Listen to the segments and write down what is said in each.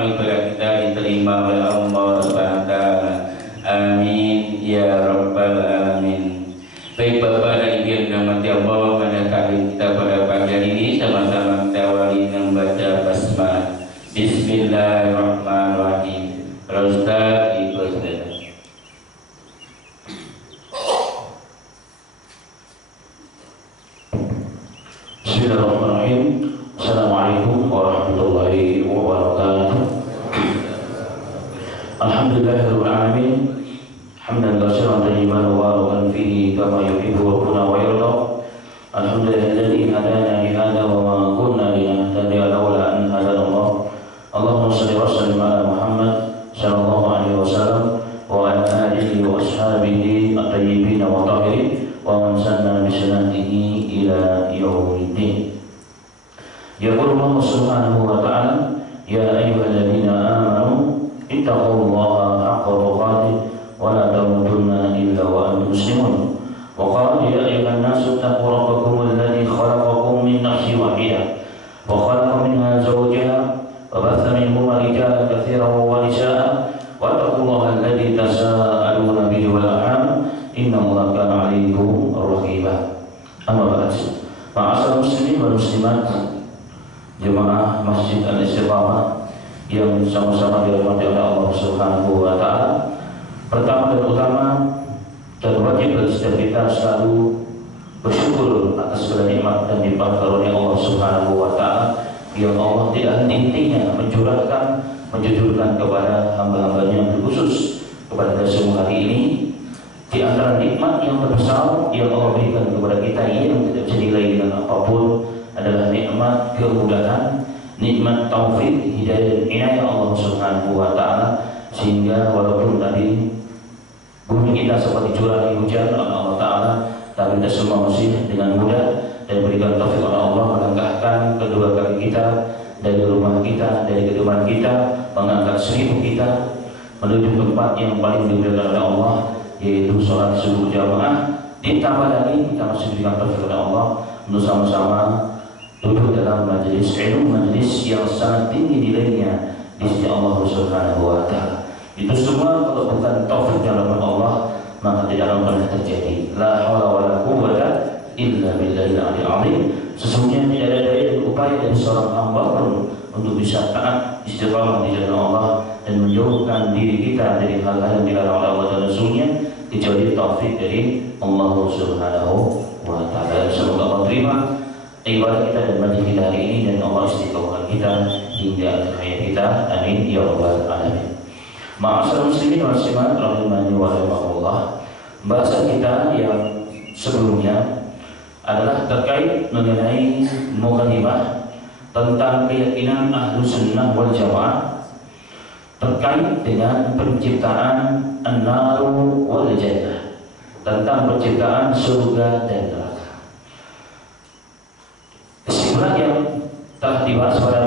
amal ibadah kita diterima oleh Allah Subhanahu wa taala. Amin ya rabbal alamin. Baik Bapak dan Ibu yang dirahmati Allah, pada kali kita pada pagi hari ini sama-sama kita awali membaca basmalah. Bismillahirrahmanirrahim. Ustaz Ibu Ustaz. Bismillahirrahmanirrahim. Assalamualaikum warahmatullahi wabarakatuh. Alhamdulillahirabbil alamin. Hamdan katsiran tayyiban mubarakan fihi kama yuhibbu rabbuna wa yarda. Alhamdulillahilladzi hadana li hadza wa ma kunna linahtadiya laula an hadana Allah. Allahumma shalli wa sallim ala Muhammad sallallahu alaihi wasallam wa ala alihi wa ashabihi at-tayyibin wa tahirin wa man sanna bi sunnatihi ila yaumiddin. Yaqulu Allah subhanahu wa ta'ala, ya ayyuhalladzina amanu ittaqullaha haqqa tuqatih wa la tamutunna illa wa antum muslimun. Wa qala ya ayyuhan nasu ittaqu rabbakum alladzi khalaqakum min nafsin wahidah wa khalaqa minha zawjaha wa batha minhuma rijalan katsiran wa nisaa wa taqullaha alladzi tasaaluna bihi wal arham innallaha kana 'alaykum raqiba. Amma ba'd. Ma'asyiral muslimin wal muslimat, jemaah Masjid Al-Istiqamah yang sama-sama dirahmati oleh Allah Subhanahu wa taala. Pertama dan utama dan wajib bagi setiap kita selalu bersyukur atas segala nikmat dan limpahan karunia Allah Subhanahu wa taala yang Allah tidak henti-hentinya mencurahkan, menjujurkan kepada hamba-hambanya khusus kepada semua hari ini. Di antara nikmat yang terbesar yang Allah berikan kepada kita yang tidak bisa dinilai dengan apapun adalah nikmat kemudahan, nikmat taufik, hidayah dan inayah Allah Subhanahu wa taala, sehingga walaupun tadi bumi kita seperti curah hujan oleh Allah taala, tapi kita semua masih dengan mudah dan berikan taufik oleh Allah melangkahkan kedua kaki kita dari rumah kita, dari kediaman kita, mengangkat seribu kita menuju tempat yang paling dimuliakan oleh Allah, yaitu sholat subuh jamaah. Ditambah lagi kita masih diberikan taufik oleh Allah untuk sama-sama duduk dalam majelis ilmu, majelis yang sangat tinggi nilainya di sisi Allah Subhanahu wa taala. Itu semua kalau bukan taufik dari Allah, maka tidak akan pernah terjadi. La haula wala quwwata illa billahil aliyil azim. Sesungguhnya tidak ada daya dan upaya dari seorang hamba pun untuk bisa taat istiqamah di jalan Allah dan menjauhkan diri kita dari hal-hal yang dilarang oleh Allah dan Rasulnya, kecuali taufik dari Allah Subhanahu wa taala. Semoga Allah terima ibadah kita dan majlis kita hari ini, dan Allah istiqomahkan kita hingga akhir hayat kita. Amin ya rabbal alamin. Ma'asyiral muslimin wal muslimat rahimani wa rahimakumullah. Bahasan kita yang sebelumnya adalah terkait mengenai mukadimah tentang keyakinan ahlu sunnah wal jamaah terkait dengan penciptaan an-naru wal jannah, tentang penciptaan surga dan neraka. Kesimpulan yang telah dibahas pada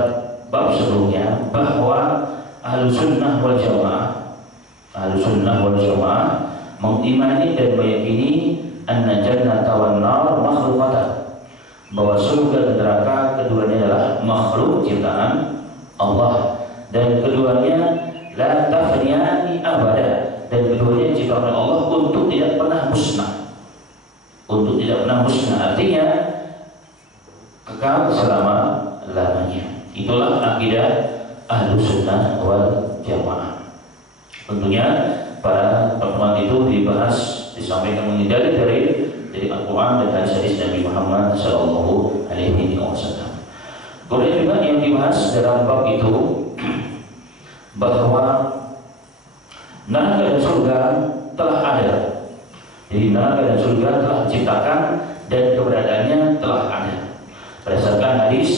bab sebelumnya bahwa ahlu sunnah wal jamaah mengimani dan meyakini anna jannata wan nar makhlukatan, bahwa surga dan neraka keduanya adalah makhluk ciptaan Allah, dan keduanya la tafniyani abada, dan keduanya diciptakan oleh Allah untuk tidak pernah musnah, artinya kekal selama-lamanya. Itulah akidah ahlu sunnah wal jamaah. Tentunya pada pertemuan itu dibahas, disampaikan menghindari dari Al-Quran dan hadis-hadis Nabi Muhammad Sallallahu Alaihi Wasallam. Kemudian juga yang dibahas dalam bab itu bahwa neraka dan surga telah ada. Jadi neraka dan surga telah diciptakan dan keberadaannya telah ada berdasarkan hadis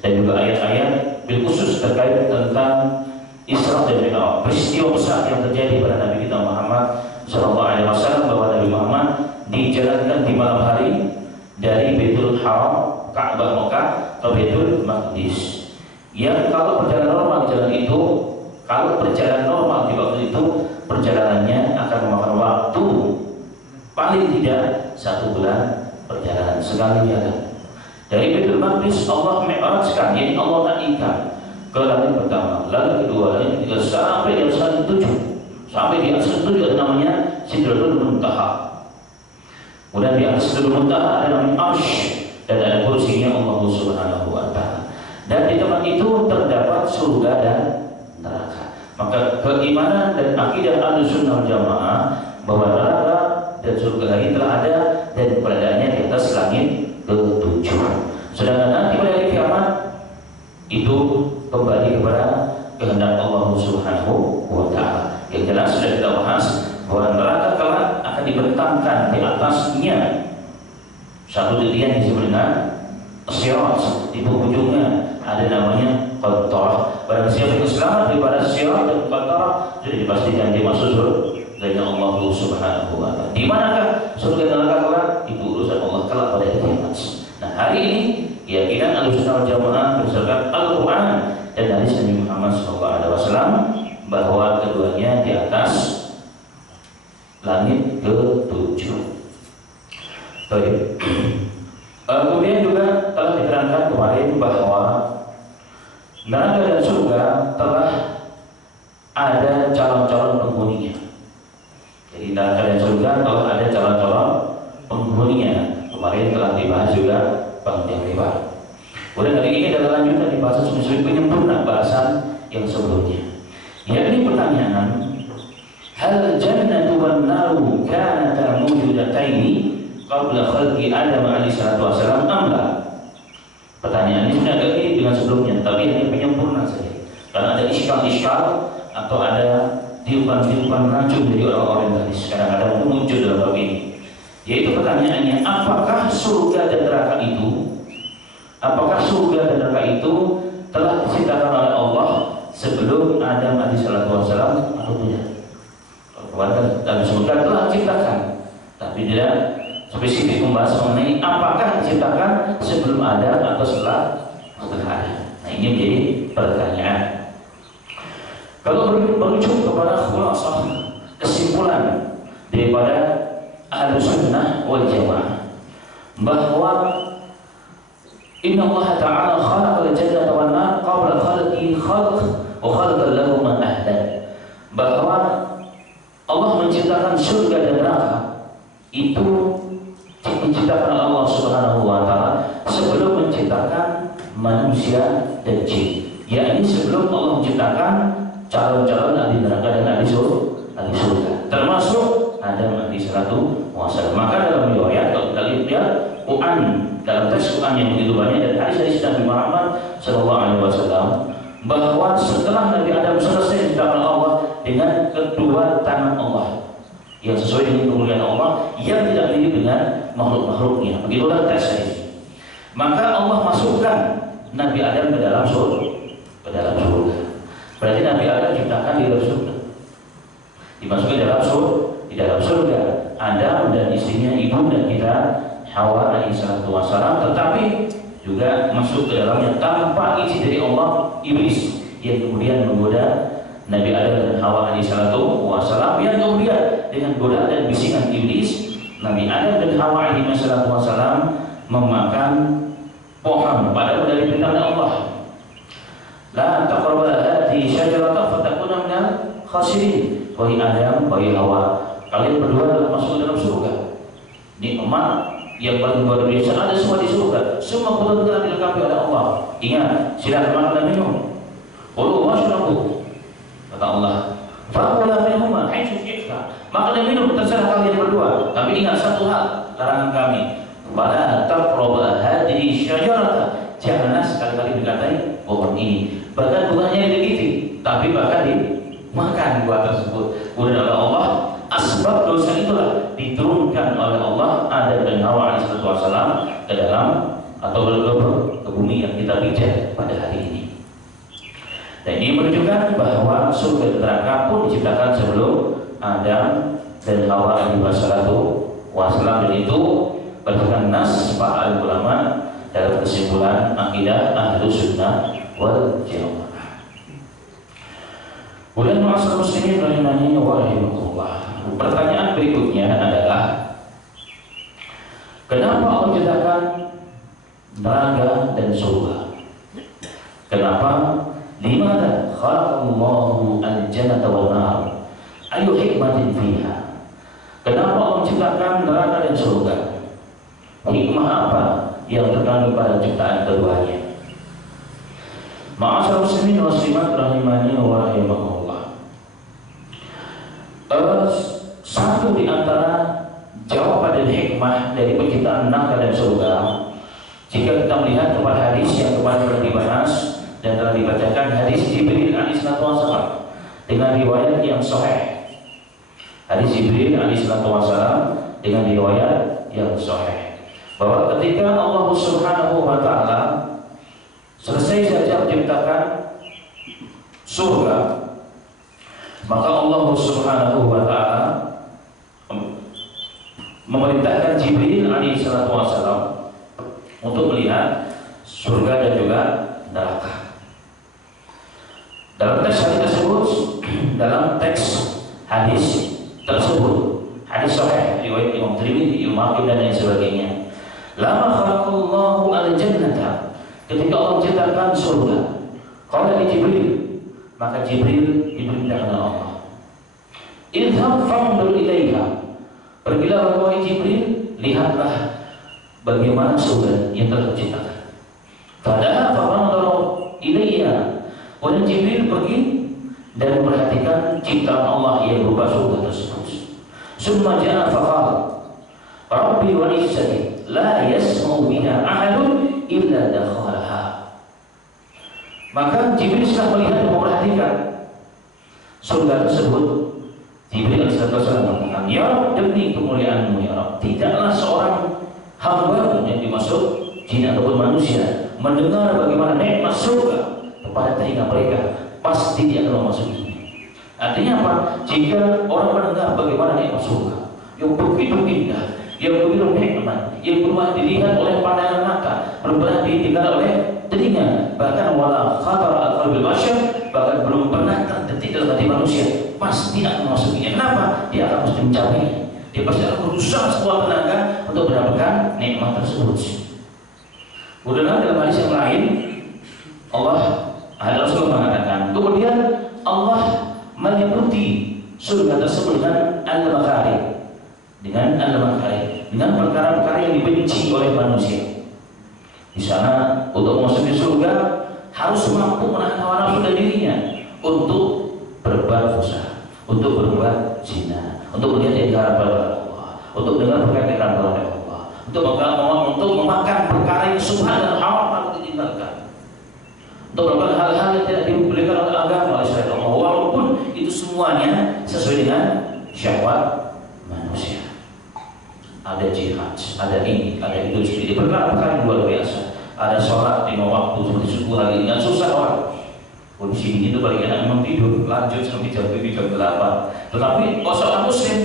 dan juga ayat-ayat khusus terkait tentang Isra dan Mi'raj, peristiwa besar yang terjadi pada Nabi kita Muhammad Sallallahu Alaihi Wasallam, bahwa Nabi Muhammad dijalankan di malam hari dari Baitul Haram, Ka'bah Mekah ke Baitul Maqdis. Yang kalau perjalanan normal di jalan itu, kalau perjalanan normal di waktu itu, perjalanannya akan memakan waktu paling tidak 1 bulan perjalanan sekali jalan. Dari Baitul Maqdis Allah mi'rajkan, jadi Allah naikkan ke langit pertama, langit kedua, langit ketiga, sampai di atas langit 7. Sampai di atas 7 ada namanya Sidratul Muntaha. Kemudian di atas Sidratul Muntaha ada namanya Arsy, dan ada kursinya Allah Subhanahu wa Ta'ala. Dan di tempat itu terdapat surga dan neraka. Maka keimanan dan akidah Ahlussunnah wal Jamaah bahwa neraka dan surga ini telah ada dan keberadaannya di atas langit ke-7. Sedangkan nanti pada hari kiamat itu kembali kepada kehendak Allah Subhanahu wa Ta'ala. Yang jelas sudah kita bahas bahwa neraka kelak akan dibentangkan di atasnya satu titian yang disebut dengan sirat. Di ujungnya ada namanya qantarah. Barang siapa yang selamat daripada sirat dan qantarah, sudah dipastikan dia masuk surga Allah Subhanahu wa Ta'ala. Di manakah surga dan neraka kelak? Itu urusan Allah kelak pada hari kiamat. Nah, hari ini keyakinan Ahlussunnah wal Jamaah berdasarkan Al-Quran dan hadis Nabi Muhammad SAW bahwa keduanya di atas langit ke-7. Baik. Kemudian juga telah diterangkan kemarin bahwa neraka dan surga telah ada calon-calon penghuninya. Jadi neraka dan surga telah ada calon-calon penghuninya. Kemarin telah dibahas juga panjang lebar. Kemudian hari ini adalah lanjutan dibahas sebagai penyempurna bahasan yang sebelumnya. Yakni pertanyaan, hal jannatu wan naru kanata mawjudataini qabla khalqi Adam alaihi salatu wasalam amla? Pertanyaan ini sudah agak mirip dengan sebelumnya, tapi hanya penyempurna saja. Karena ada iskal-iskal atau ada tiupan-tiupan racun dari orang-orang tadi kadang-kadang itu muncul dalam bab ini. Yaitu pertanyaannya, apakah surga dan neraka itu telah diciptakan oleh Allah sebelum Adam alaihi salatu wasalam atau tidak? Kemarin kami sebutkan telah diciptakan, tapi tidak spesifik membahas mengenai apakah diciptakan sebelum Adam atau setelah Adam. Nah, ini menjadi pertanyaan. Kalau merujuk kepada khulasah kesimpulan daripada Ahlussunnah wal Jamaah bahwa Inna Allah Ta'ala khalaqal jannata wan nar qabla khalqi khalq wa khalaqa lahum ahlan, bahwa Allah menciptakan surga dan neraka itu diciptakan oleh Allah Subhanahu wa Ta'ala sebelum menciptakan manusia dan jin. Yakni sebelum Allah menciptakan calon-calon ahli neraka dan ahli surga, termasuk Adam alaihi salatu wasallam. Maka dalam riwayat kalau kita lihat Quran, dalam teks Quran yang begitu banyak dan hadis-hadis Nabi Muhammad sallallahu alaihi wasallam, bahwa setelah Nabi Adam selesai diciptakan Allah dengan kedua tangan Allah yang sesuai dengan kemuliaan Allah yang tidak mirip dengan makhluk-makhluknya. Begitulah teks hadis. Maka Allah masukkan Nabi Adam ke dalam surga. Berarti Nabi Adam diciptakan di dalam surga, dimasuki di dalam surga Adam dan istrinya, ibu dan kita Hawa alaihi salatu wasalam, tetapi juga masuk ke dalamnya tanpa izin dari Allah iblis yang kemudian menggoda Nabi Adam dan Hawa alaihi salatu wasalam, yang kemudian dengan godaan dan bisikan iblis Nabi Adam dan Hawa alaihi salatu wasalam memakan pohon padahal dari perintah Allah, la taqrabu hadhihi syajarata fatakuna minal khasirin. Wahai Adam, wahai Hawa, kalian berdua telah masuk dalam surga. Nikmat yang paling luar biasa ada semua di surga. Semua kebutuhan telah dilengkapi oleh Allah. Ingat, silakan makan dan minum. Qulu washrabu. Kata Allah, fa'kula minhuma haitsu syi'tum. Makan dan minum terserah kalian berdua. Tapi ingat satu hal, larangan kami. Wala taqrabu hadhihi syajarata. Janganlah sekali-kali mendekati pohon ini. Bahkan bukannya digigit, tapi bahkan dimakan buah tersebut. Kemudian oleh Allah, asbab dosa itulah diturunkan oleh Allah Adam dan Hawa alaihi wasallam ke dalam atau ke bumi yang kita pijak pada hari ini. Dan ini menunjukkan bahwa surga dan neraka pun diciptakan sebelum Adam dan Hawa alaihi wasallam, dan itu berdasarkan nas para alim ulama dalam kesimpulan akidah Ahlussunnah wal Jamaah. Kemudian ma'asyiral muslimin rahimani wa rahimakumullah. Pertanyaan berikutnya adalah, kenapa Allah ciptakan neraka dan surga? Kenapa Limana khalaqallahu al-jannata wan nar? Ayu hikmatin fiha? Kenapa Allah menciptakan neraka dan surga? Hikmah apa yang terkandung pada ciptaan keduanya? Ma'asyiral muslimin wa muslimat rahimani wa rahimakumullah. Satu di antara jawaban dan hikmah dari penciptaan neraka dan surga, jika kita melihat kepada hadis yang kemarin telah dibahas dan telah dibacakan, hadis Jibril alaihissalatu wassalam dengan riwayat yang sahih. Hadis Jibril alaihissalatu wassalam dengan riwayat yang sahih, bahwa ketika Allah Subhanahu wa taala selesai saja menciptakan surga, maka Allah Subhanahu wa taala memerintahkan Jibril alaihissalatu wassalam untuk melihat surga dan juga neraka. Dalam teks hadis tersebut, dalam teks hadis tersebut, hadis sahih riwayat Imam Tirmidzi, Imam Hakim dan lain sebagainya. Lama khalaqallahu al-jannata, ketika Allah menciptakan surga, qala li Jibril, maka Jibril diperintahkan oleh Allah, idhab fanzur ilaiha, pergilah wahai Jibril, lihatlah bagaimana surga yang telah diciptakan. Padahal fanzur ilaiha, kemudian Jibril pergi dan memperhatikan ciptaan Allah yang berupa surga tersebut. Summa ja'a faqala Rabbi wa izzati la yasma'u biha ahadun illa dakhalaha. Maka Jibril setelah melihat dan memperhatikan surga tersebut, Jibril alaihissalam mengatakan, ya Rabb, demi kemuliaan-Mu ya Rabb, tidaklah seorang hamba yang dimaksud jin ataupun manusia mendengar bagaimana nikmat surga kepada telinga mereka, pasti dia akan memasuki. Artinya apa? Jika orang mendengar bagaimana nikmat surga yang begitu indah, yang begitu nikmat, yang belum dilihat oleh pandangan mata, belum pernah didengar oleh telinga, bahkan wala khatar al-qalbil bashar, bahkan belum pernah terdetik dalam hati manusia, pasti akan memasukinya. Kenapa? Dia akan mesti mencapainya. Dia pasti akan berusaha sekuat tenaga untuk mendapatkan nikmat tersebut. Kemudian dalam hadis yang lain, Rasul mengatakan, kemudian Allah meliputi surga tersebut dengan al-makari, dengan perkara-perkara yang dibenci oleh manusia. Di sana untuk memasuki surga harus mampu menahan hawa nafsu dan dirinya untuk berbuat dosa, untuk berbuat zina, untuk melihat ingkar kepada Allah, untuk dengar perkataan kepada Allah, untuk memakan perkara yang subhan dan haram harus ditinggalkan, untuk melakukan hal-hal yang tidak dibolehkan oleh agama oleh syariat Allah, walaupun itu semuanya sesuai dengan syahwat manusia. Ada jihad, ada ini, ada itu, jadi perkara-perkara yang luar biasa. Ada sholat 5 waktu seperti subuh hari ini, susah orang. Kondisi ini itu paling enak memang tidur, lanjut sampai jam 7, jam 8. Tetapi kalau sholat muslim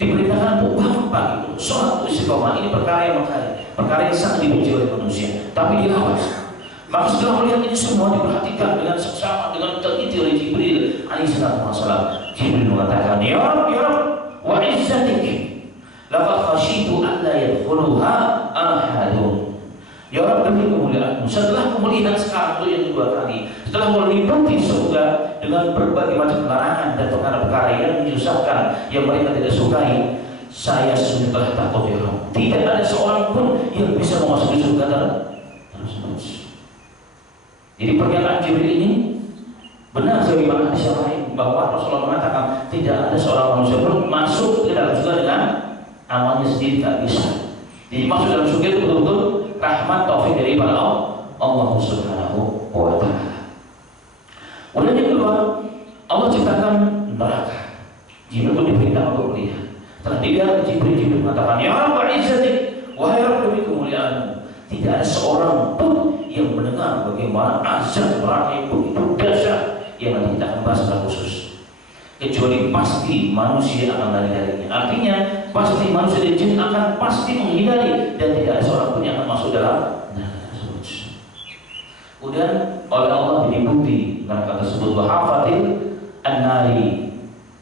diperintahkan untuk bangun pagi, sholat istiqomah, ini perkara yang sangat dibenci oleh manusia, tapi dilawas. Maka setelah melihat ini semua diperhatikan dengan seksama, dengan teliti oleh Jibril alaihissalam. Jibril mengatakan, ya Rabb, wa izzatik, laqad khasyitu an la yadkhuluha ahadun. Ya Rabb, demi kemuliaan-Mu, setelah melihat sekarang itu yang kedua kali, setelah meliputi surga dengan berbagai macam larangan dan perkara-perkara yang menyusahkan, yang mereka tidak sukai, saya sesungguhnya telah takut ya Rabb, tidak ada seorang pun yang bisa memasuki surga tersebut. Jadi pernyataan Jibril ini benar sebagaimana hadis yang lain, bahwa Rasulullah mengatakan tidak ada seorang manusia pun masuk ke dalam surga dengan amalnya sendiri, tak bisa. Jadi masuk dalam surga itu betul-betul rahmat taufik dari Allah Subhanahu wa taala. Kemudian yang kedua, Allah ciptakan neraka. Jibril pun diperintah untuk melihat. Setelah dilihat, Jibril mengatakan, ya Rabb izzatik, wahai Rabb demi kemuliaan-Mu, tidak ada seorang pun yang mendengar bagaimana azab neraka yang begitu dahsyat yang nanti kita akan bahas secara khusus, kecuali pasti manusia akan lari darinya. Artinya pasti manusia dan jin akan pasti menghindari, dan tidak ada seorang pun yang akan masuk dalam neraka tersebut. Kemudian oleh Allah diliputi neraka tersebut wahafatil an-nari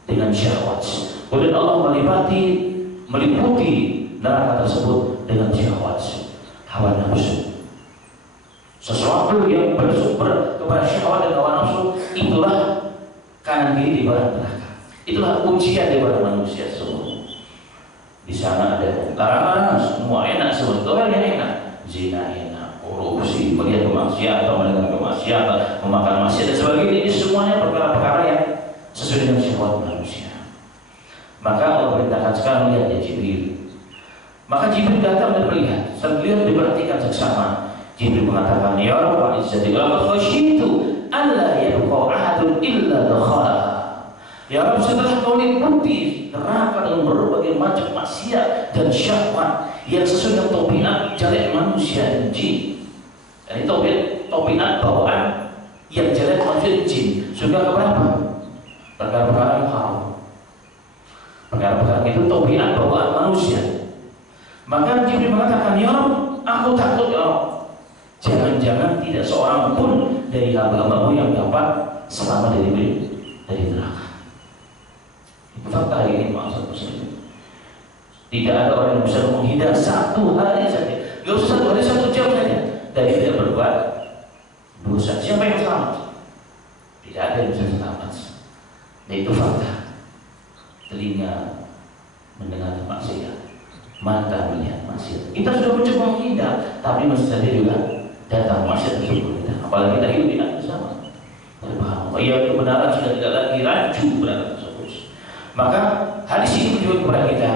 dengan syahwat. Kemudian Allah meliputi neraka tersebut dengan syahwat, hawa nafsu, sesuatu yang bersumber kepada syahwat dan hawa nafsu, itulah kanan kiri di bawah neraka. Itulah ujian di bawah manusia semua. Di sana ada larangan, semua enak, semua itu yang enak. Zina enak, korupsi, melihat kemaksiatan, mendengar kemaksiatan, memakan maksiat dan sebagainya. Ini semuanya perkara-perkara yang sesuai dengan syahwat manusia. Maka Allah perintahkan sekarang lihat ya Jibril. Maka Jibril datang dan melihat. Setelah beliau diperhatikan seksama, Jibril mengatakan, ya Rabbal Izzati laqad khasyitu alla yabqa ahadun illa dakhala. Ya Rabb, setelah kau liputi neraka dengan berbagai macam maksiat dan syahwat yang sesuai dengan tabiat jelek manusia dan jin. Dan itu tabiat bawaan yang jelek manusia dan jin. Sudah keberapa? Perkara-perkara yang haram. Perkara-perkara itu tabiat bawaan manusia. Maka Jibril mengatakan, ya Rabb, aku takut ya Rabb, jangan-jangan tidak seorang pun dari hamba-hambamu yang dapat selamat dari neraka. Fakta hari ini maksud muslim, tidak ada orang yang bisa menghindar satu hari saja, gak usah 1 hari 1 jam saja dari tidak berbuat dosa. Siapa yang selamat? Tidak ada yang bisa selamat. Dan itu fakta. Telinga mendengar maksiat, mata melihat maksiat. Kita sudah mencoba menghindar, tapi masih saja juga datang maksiat tersebut. Apalagi kita hidup di atas bersama. Berbahaya. Ia kebenaran sudah tidak lagi rancu kebenaran tersebut. Maka hadis ini menunjukkan kepada kita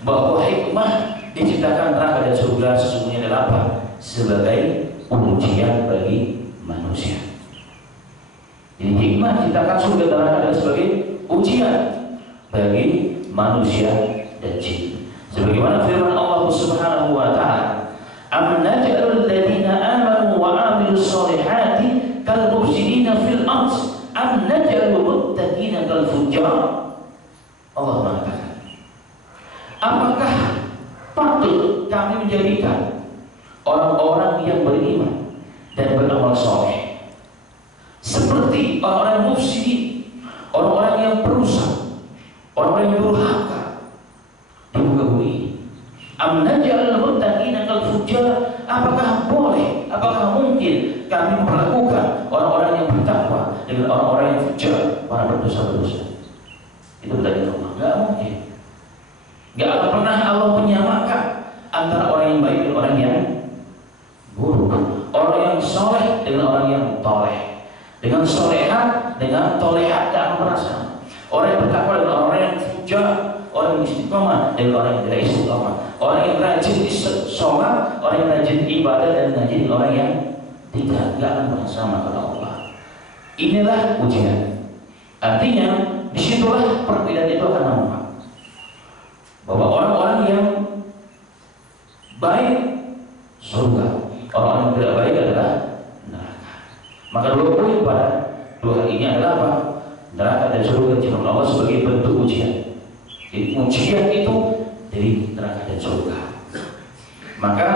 bahwa hikmah diciptakan neraka dan surga sesungguhnya adalah apa? Sebagai ujian bagi manusia. Jadi hikmah diciptakan surga dan neraka adalah sebagai ujian bagi manusia dan jin. Sebagaimana firman Allah Subhanahu wa taala, "Am naj'alul ladzina amanu wa 'amilus shalihati kal mufsidina fil ardh am naj'alul muttaqina kal fujjar." Allah mengatakan, apakah patut kami menjadikan orang-orang yang beriman dan beramal soleh seperti orang-orang mufsidin, orang-orang yang perusak, orang-orang yang durhaka di muka bumi ini? Am naj'alul muttaqina kal fujjar? Apakah boleh, apakah mungkin kami memperlakukan orang-orang yang bertakwa dengan orang-orang yang fujjar, para berdosa-berdosa? Itu berarti Allah, nggak mungkin. Nggak akan pernah Allah menyamakan antara orang yang baik dan orang yang buruk, orang yang soleh dengan orang yang toleh, dengan solehat dengan tolehat, nggak akan pernah sama. Orang yang bertakwa dengan orang yang fujar, orang yang istiqomah dengan orang yang tidak istiqomah, orang yang rajin sholat, orang yang rajin ibadah dan rajin orang yang tidak, nggak akan pernah sama kata Allah. Inilah ujian. Artinya disitulah perbedaan itu akan nampak bahwa orang-orang yang baik surga, orang-orang yang tidak baik adalah neraka. Maka 2 poin pada 2 hal ini adalah apa? Neraka dan surga diciptakan Allah sebagai bentuk ujian. Jadi ujian itu dari neraka dan surga. Maka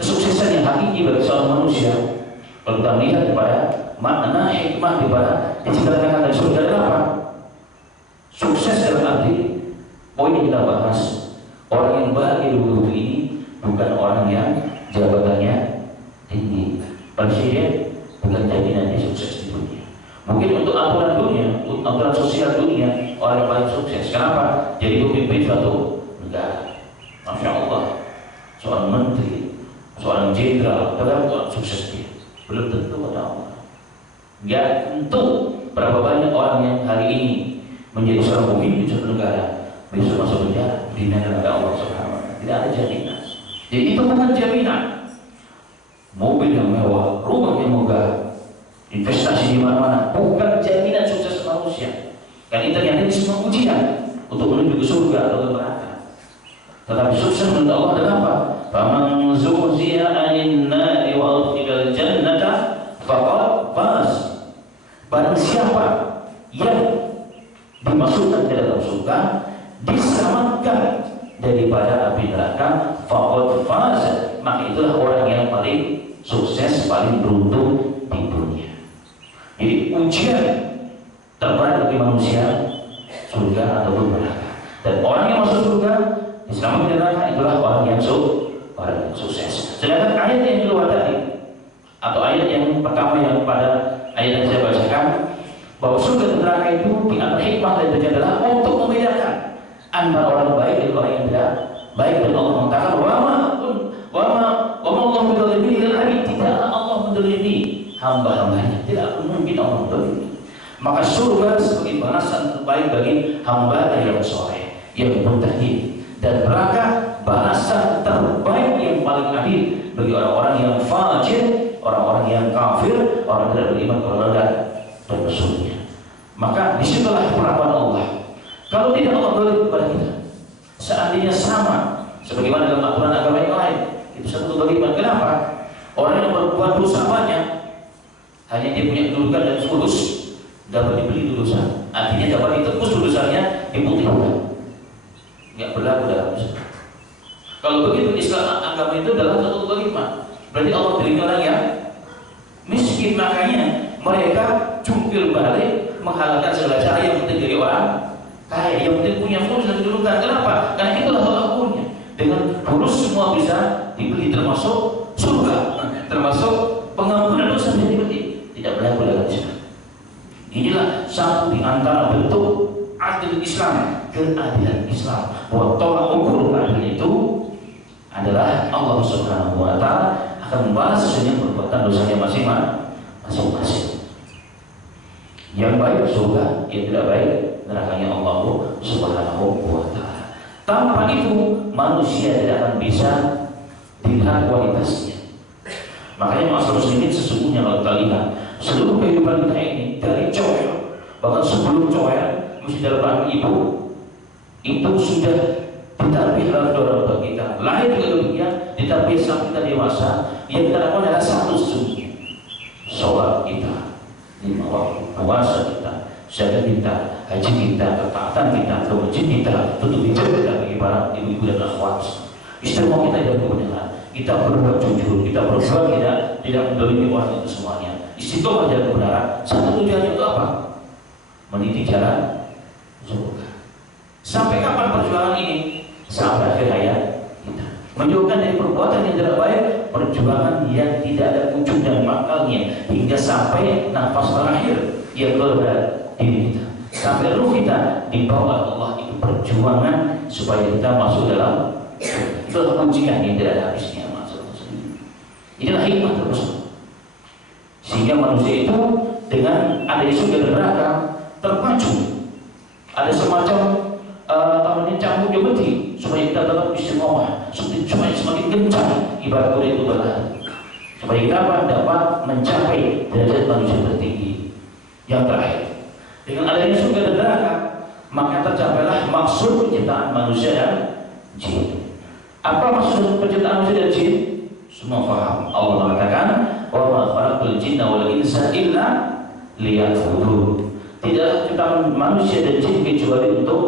kesuksesan yang hakiki bagi seorang manusia, kalau kita melihat kepada makna hikmah daripada diciptakan neraka dan surga adalah apa? Sukses dalam arti poin yang kita bahas, orang yang bahagia di bumi ini bukan orang yang jabatannya tinggi. Presiden bukan jaminan dia sukses di dunia. Mungkin untuk aturan dunia, untuk aturan sosial dunia, orang yang paling sukses. Kenapa? Jadi pemimpin suatu negara. Masya Allah, seorang menteri, seorang jenderal, kadang orang sukses dia. Belum tentu pada Allah. Nggak tentu berapa banyak orang yang hari ini menjadi seorang pemimpin suatu negara besok masuk penjara di negara Allah Subhanahu wa taala. Tidak ada jaminan. Jadi itu bukan jaminan. Mobil yang mewah, rumah yang megah, investasi di mana-mana bukan jaminan sukses manusia. Karena ternyata ini semua ujian untuk menuju ke surga atau ke neraka. Tetapi sukses menurut Allah adalah apa? Faman zuhziya 'anil nari wa udkhilal jannata faqad faz. Barang siapa yang dimasukkan ke dalam surga, diselamatkan daripada api neraka, faqad faz, maka itulah orang yang paling sukses, paling beruntung di dunia. Jadi ujian terberat bagi manusia surga ataupun neraka. Dan orang yang masuk surga diselamatkan dari neraka itulah orang yang sukses. Sedangkan ayat yang keluar tadi, Atau ayat yang pertama yang pada ayat yang saya bacakan, bahwa surga dan neraka itu di antara hikmah dan tujuan adalah untuk membedakan antara orang baik dan orang yang tidak baik. Dan Allah mengatakan wa ma Allah bidzalimin lil abid, tidaklah Allah menzalimi hamba-hambanya, tidak mungkin Allah menzalimi. Maka surga sebagai balasan terbaik bagi hamba yang soleh, yang bertauhid, dan neraka balasan terbaik yang paling adil bagi orang-orang yang fajir, orang-orang yang kafir, orang tidak beriman kepada Allah dan Rasulnya. Maka disitulah perlakuan Allah. Kalau tidak Allah zalim kepada kita, seandainya sama sebagaimana dalam aturan agama yang lain, itu satu kezaliman. Kenapa? Orang yang berbuat dosa banyak, hanya dia punya kedudukan dan fulus, dapat dibeli dosa, artinya dapat ditebus dosanya, diputihkan, nggak berlaku dalam Islam. Kalau begitu Islam agama itu adalah satu kezaliman. Berarti Allah berikan orang yang miskin, makanya mereka jungkir balik menghalalkan segala cara yang penting dari orang kaya, yang penting punya fulus dan kedudukan. Kenapa? Karena itulah Allah. Dengan fulus semua bisa dibeli, termasuk surga, termasuk pengampunan dosa yang dibeli. Tidak berlaku dalam Islam. Inilah satu di antara bentuk adil Islam, keadilan Islam. Bahwa tolak ukur keadilan itu adalah Allah Subhanahu wa Ta'ala akan membalas sesuai perbuatan dosanya masing-masing. Yang baik surga, yang tidak baik nerakanya Allah Subhanahu wa Ta'ala. Tanpa itu manusia tidak akan bisa dilihat kualitasnya. Makanya masalah muslimin sesungguhnya kalau kita lihat seluruh kehidupan kita ini dari coel, bahkan sebelum coel mesti dalam rahim ibu itu sudah ditarbiyah dalam doa kita. Lahir juga demikian, ditarbiyah sampai kita dewasa. Yang kita lakukan adalah satu sesungguhnya, sholat kita, 5 waktu, puasa kita, zakat kita, haji kita, ketaatan kita, ke masjid kita, tutup hijab kita bagi para ibu-ibu dan akhwat. Istimewa kita yang kebenaran, kita berbuat jujur, kita berbuat tidak mendolimi orang itu semuanya. Istiqomah jalan kebenaran. Satu tujuannya itu apa? Meniti jalan surga. Sampai kapan perjuangan ini? Sampai akhir hayat kita. Menjauhkan dari perbuatan yang tidak baik, perjuangan yang tidak ada ujung dan makalnya, hingga sampai nafas terakhir yang keluar diri kita, sampai ruh kita dibawa Allah. Itu perjuangan supaya kita masuk dalam itu ujian yang tidak ada habisnya. Inilah hikmah terbesar, sehingga manusia itu dengan adanya surga dan neraka terpacu, ada semacam namanya cambuk jemati supaya kita tetap istiqomah, supaya semakin kencang ibarat kuda itu berlari, supaya kita dapat mencapai derajat manusia tertinggi. Yang terakhir, dengan adanya surga dan neraka, maka tercapailah maksud penciptaan manusia dan jin. Apa maksud penciptaan manusia dan jin? Semua paham. Allah mengatakan, "Wa ma khalaqtul jinna wal insa illa liya'budun." Tidak ciptaan manusia dan jin kecuali untuk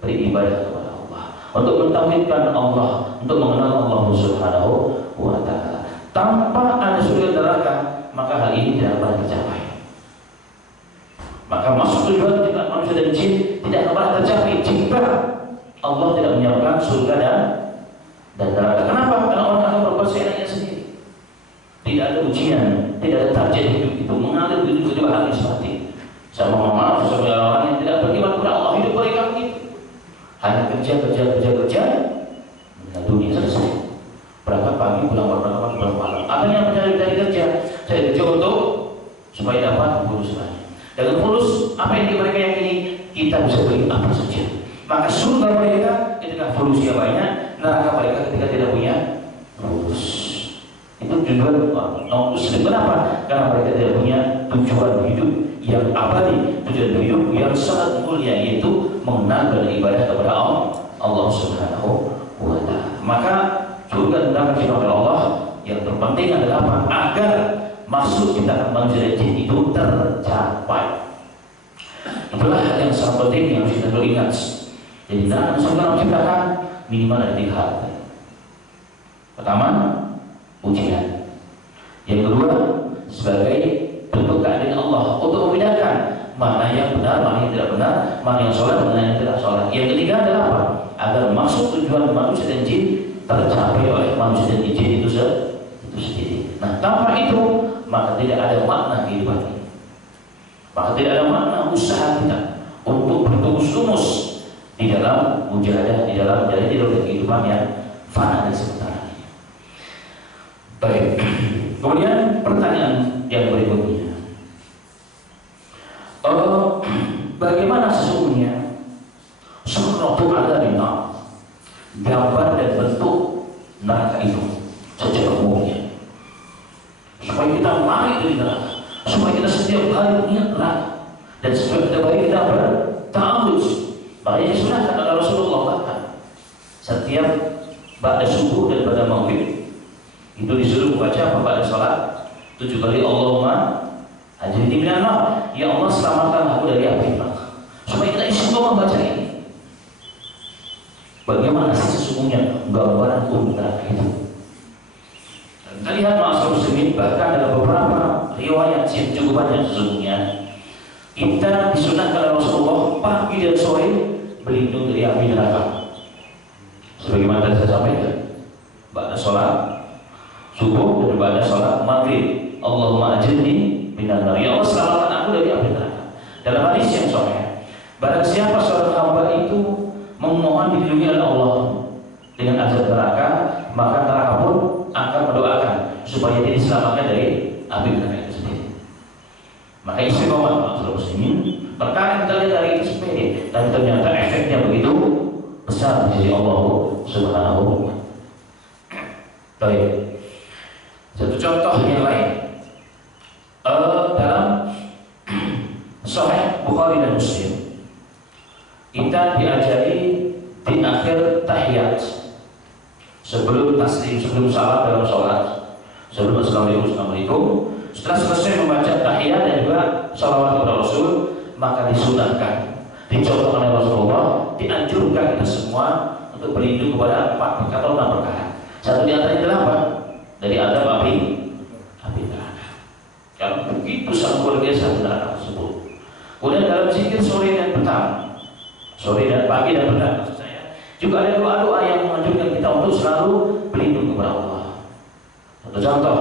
beribadah kepada Allah, untuk mentauhidkan Allah, untuk mengenal Allah Subhanahu wa Ta'ala. Tanpa ada surga dan neraka, maka hal ini tidak akan tercapai. Maka maksud tujuan ciptaan manusia dan jin tidak akan pernah tercapai jika Allah tidak menyiapkan surga dan neraka. Kenapa? Karena orang akan berbuat seenaknya sendiri. Tidak ada ujian, tidak ada target hidup itu mengalir begitu saja habis mati. Sama maaf, sebagai orang yang tidak beriman kepada Allah, hidup mereka begitu. Hanya kerja, nah, dunia selesai. Berangkat pagi, pulang malam. Apa yang mencari dari kerja? Saya kerja untuk supaya dapat fulus lagi. Dengan fulus, apa yang mereka yakini? Kita bisa beli apa saja. Maka surga mereka ketika fulusnya banyak, neraka mereka ketika tidak punya fulus. Itu tujuan nomor muslim. Kenapa? Karena mereka tidak punya tujuan hidup yang abadi, tujuan hidup yang sangat mulia, yaitu mengenal dan ibadah kepada Allah Subhanahu wa Ta'ala. Maka surga dan neraka oleh Allah yang terpenting adalah apa? Agar maksud ciptaan manusia dan jin itu tercapai. Itulah yang sangat penting yang harus kita ingat. Jadi dalam surga menciptakan minimal ada 3 hal. Pertama, ujian. Yang kedua, sebagai bentuk keadilan Allah untuk membedakan mana yang benar, mana yang tidak benar, mana yang sholat, mana yang tidak sholat. Yang ketiga adalah apa? Agar maksud tujuan manusia dan jin tercapai oleh manusia dan jin itu sendiri. Nah, tanpa itu maka tidak ada makna kehidupan ini. Maka tidak ada makna usaha kita untuk bertumus-tumus di dalam mujahadah, di dalam kehidupan yang fana dan sementara ini. Baik. Kemudian pertanyaan yang berikutnya, bagaimana sesungguhnya sunnatu adzabina, gambar dan bentuk neraka itu secara umumnya, supaya kita lari dari neraka, supaya kita setiap hari ingat neraka, dan supaya kita baik kita berta'aruz. Makanya disunahkan oleh Rasulullah bahkan setiap ba'da subuh dan ba'da maghrib itu disuruh membaca apa pada salat 7 kali Allahumma ajirni minan nar, ya Allah selamatkan aku dari api neraka. Supaya kita istiqomah membaca ini. Bagaimana sih sesungguhnya gambaran neraka itu? Kita lihat ma'asyiral muslimin, bahkan dalam beberapa riwayat yang cukup banyak sesungguhnya kita disunahkan oleh Rasulullah pagi dan sore berlindung dari api neraka. Sebagaimana tadi saya sampaikan, ba'da salat subuh dan pada salat maghrib, Allahumma ajirni minan nar, ya Allah selamatkan aku dari api neraka. Dalam hadis yang sahih, barang siapa seorang hamba itu memohon dilindungi oleh Allah dengan azab neraka, maka neraka pun akan mendoakan supaya dia diselamatkan dari api neraka itu sendiri. Maka istiqomah ma'asyiral muslimin, perkara kita lihat dari itu sepede, tapi ternyata efeknya begitu besar di sisi Allah Subhanahu wa taala. Baik. Satu contoh yang lain, dalam Sahih Bukhari dan Muslim, kita diajari di akhir tahiyat, sebelum taslim, sebelum salat dalam salat, sebelum assalamualaikum, setelah selesai membaca tahiyat dan juga salawat kepada Rasul, maka disunahkan, dicontohkan oleh Rasulullah, dianjurkan kita semua untuk berlindung kepada 4 perkara atau 6 perkara. Satu di antaranya adalah apa? Dari azab api neraka. Yang begitu sangat luar biasa neraka tersebut. Kemudian dalam zikir sore dan petang, sore dan pagi dan petang, maksud saya, juga ada doa-doa yang menganjurkan kita untuk selalu berlindung kepada Allah. Satu contoh,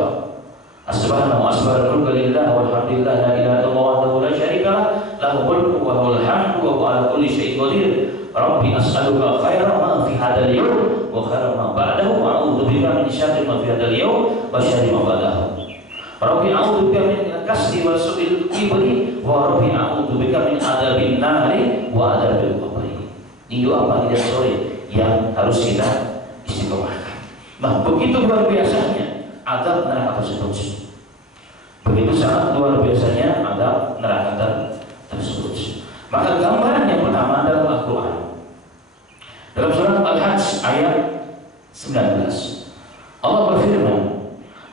Subhanahu wa ta'ala lillah walhamdulillah la ilaha illallah wahdahu la syarika lahu mulku wa lahul hamdu wa huwa ala kulli syai'in qadir. Rabbi as'aluka khaira ma fi hadzal yawm wa khaira ma ba'dahu wa a'udzu bika min syarri ma fi hadzal yawm wa syarri ma ba'dahu. Rabbi a'udzu bika min kasri wa su'il kibri wa rabbi a'udzu bika min adzabin nari wa adzabil qabri. Ini doa pagi dan sore yang harus kita istiqomahkan. Nah, begitu luar biasanya azab neraka tersebut. Begitu sangat luar biasanya azab neraka tersebut. Maka gambaran yang pertama dalam Al-Quran, dalam surat Al-Hajj ayat 19, Allah berfirman,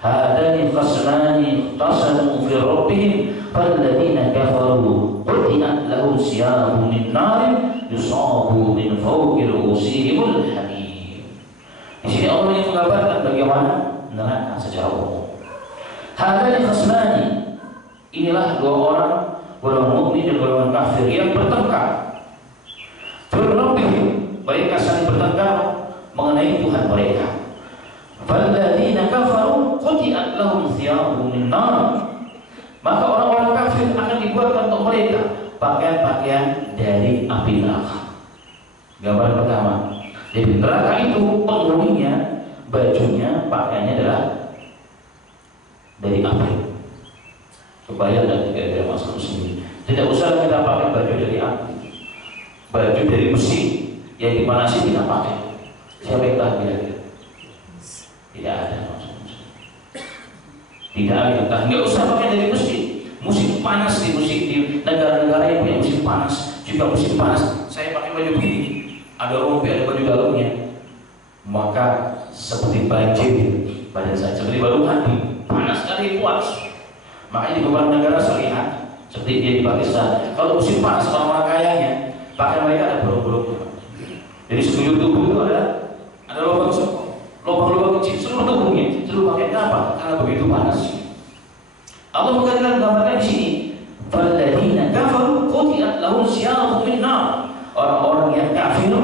hadani khasmani ikhtasamu fi rabbihim falladzina kafaru quti'at lahum siyamun min nar yusabu min fawqi ru'usihimul hamim. Di sini Allah yang mengabarkan bagaimana neraka secara umum. Hadani khasmani, inilah dua orang, golongan mukmin dan golongan kafir yang bertengkar. Mereka saling bertengkar mengenai Tuhan mereka. Falladzina kafaru quti'at lahum thiyabun min nar. Maka orang-orang kafir akan dibuatkan untuk mereka pakaian-pakaian dari api neraka. Gambar pertama, jadi neraka itu penghuninya, bajunya, pakaiannya adalah dari api. Kebayang dan tidak masuk sini. Tidak usah kita pakai baju dari api, baju dari besi yang dipanasi kita pakai. Siapa yang tahu kira-kira? Tidak ada maksudnya. Tidak ada. Nggak usah pakai dari besi. Musim panas di negara-negara yang punya musim panas, juga musim panas. Saya pakai baju begini, ada rompi, ada baju dalamnya, maka seperti banjir badan saya, seperti baru mandi, panas sekali puas. Makanya di beberapa negara saya lihat, seperti dia di Pakistan, kalau musim panas orang-orang kayanya, pakaian mereka ada bolong-bolongnya. Jadi sekujur tubuh itu ada lubang-lubang kecil, seluruh tubuhnya, seluruh pakaiannya apa? Karena begitu panas. Allah mengatakan gambarnya di sini, falladzina kafaru quti'at lahum siyamun min nar. Orang-orang yang kafir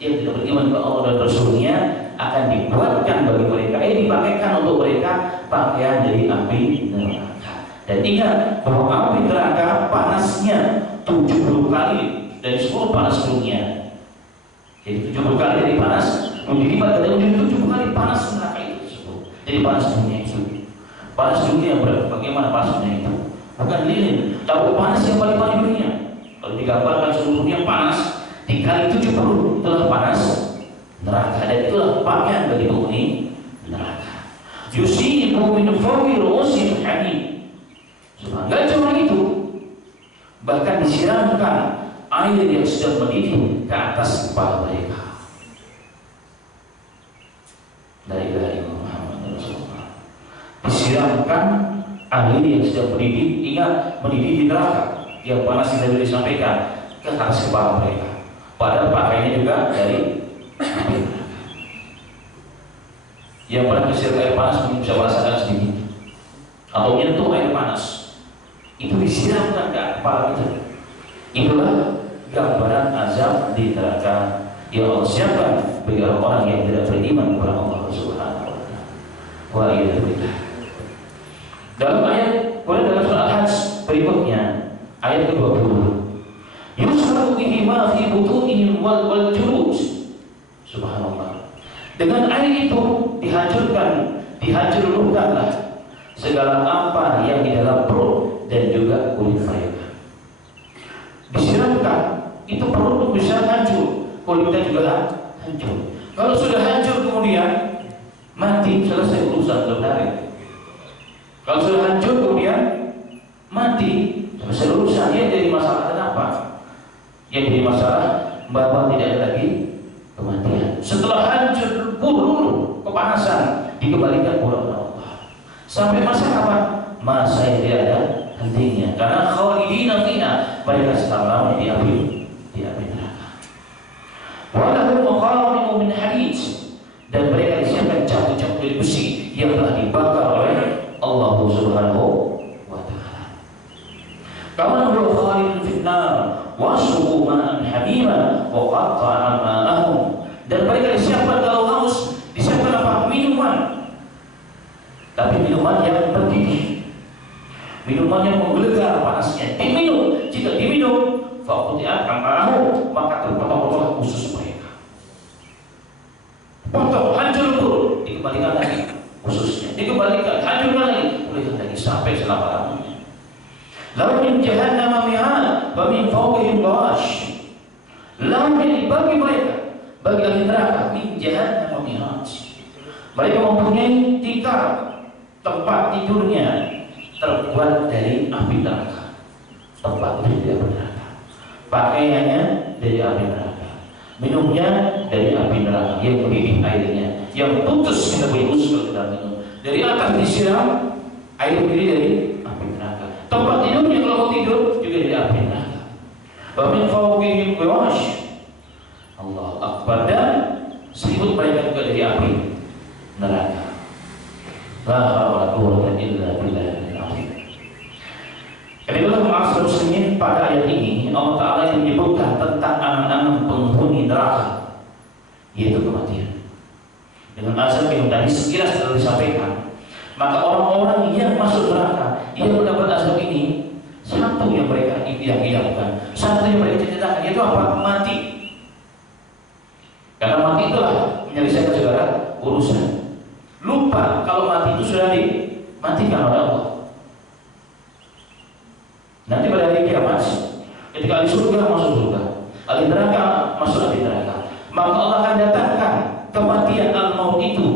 yang tidak beriman kepada Allah dan Rasul-Nya akan dibuatkan bagi mereka, dipakaikan untuk mereka pakaian dari api neraka. Dan ingat bahwa api neraka panasnya 70 kali dari 10 panas dunia. Jadi 70 kali dari panas dilipat dari 70 kali panas neraka itu tersebut. Jadi panas dunia itu. Panas dunia bagaimana panas dunia itu? Bukan lilin, tapi panas yang paling dunia. Kalau digambarkan seluruh dunia panas dikali 70, itulah panas neraka, dan itulah pakaian bagi penghuni neraka. Yusibu min fawqi ru'usihim hamim. Enggak cuma itu, bahkan disiramkan air yang sudah mendidih ke atas kepala mereka. La ilaha illallah Muhammadur Rasulullah. Disiramkan air yang sudah mendidih, ingat mendidih di neraka yang panas yang tadi disampaikan, ke atas kepala mereka. Padahal pakaiannya juga dari api neraka. Yang pernah disiram air panas mungkin bisa merasakan sedikit, atau nyentuh air panas, itu disiramkan ke kepala kita. Itulah gambaran azab di neraka yang Allah siapkan bagi orang-orang yang tidak beriman kepada Allah Subhanahu wa taala. Wa iyyabillah. Dalam ayat dalam surah Al-Hajj berikutnya, ayat ke-20. Yusrafu bihi ma fi butunihim wal julud. Subhanallah. Dengan air itu dihancurkanlah segala apa yang di dalam perut dan juga kulit mereka. Disiramkan, itu perut bisa hancur, kulitnya juga hancur. Kalau sudah hancur kemudian mati, selesai urusan sebenarnya. Kalau sudah hancur kemudian mati, selesai urusan. Dia jadi masalah kenapa? Yang jadi masalah bahwa tidak ada lagi kematian. Setelah hancur dulu kepanasan, dikembalikan kepada Allah. Sampai masa kapan? Masa yang tidak ada hentinya. Karena khalidina fiha, mereka selama di api neraka. Wa lahum maqami'u min hadid, dan mereka disiapkan cambuk-cambuk dari besi yang telah dibakar oleh Allah Subhanahu wa taala. Kama huwa khalidun fin nar wasuqu ma'an hamima wa qatta'a ma'ahum, dan mereka disiapkan kalau haus, disiapkan apa? Minuman. Tapi minuman yang mendidih, minuman yang menggelegar panasnya, diminum. Jika diminum, faquti'at am'a'ahum, maka terpotong-potong usus mereka. Potong, hancur dulu, dikembalikan lagi ususnya, dikembalikan, hancurkan lagi, pulihkan lagi sampai selama-lamanya. Lalu min jahannam mihad wa min fawqihim ghawash. Lalu bagi mereka, bagi ahli neraka, min jahannam mihad. Mereka mempunyai tikar, tempat tidurnya terbuat dari api neraka. Tempat tidur dari api neraka. Pakaiannya dari api neraka. Minumnya dari api neraka yang mendidih airnya, yang putus kita punya usus kalau kita minum. Dari atas disiram air mendidih dari api neraka. Tempat tidurnya kalau mau tidur juga dari api neraka. Wa min fawqihim ghawash. Allah Akbar, dan selimut mereka juga dari api neraka. La haula wala quwwata illa billahil azim. Itulah maksud muslimin, pada ayat ini Allah Ta'ala yang menyebutkan tentang anak-anak penghuni neraka, yaitu kematian. Dengan azab yang tadi sekilas telah disampaikan, maka orang-orang yang masuk neraka, yang mendapat azab ini, satu yang mereka idam-idamkan, satu yang mereka ceritakan, yaitu apa? Mati. Karena mati itulah menyelesaikan segala urusan. Lupa kalau mati itu sudah dimatikan oleh Allah. Nanti pada hari kiamat, ketika di surga masuk surga, ahli neraka masuk ahli neraka, maka Allah akan datangkan kematian al-maut itu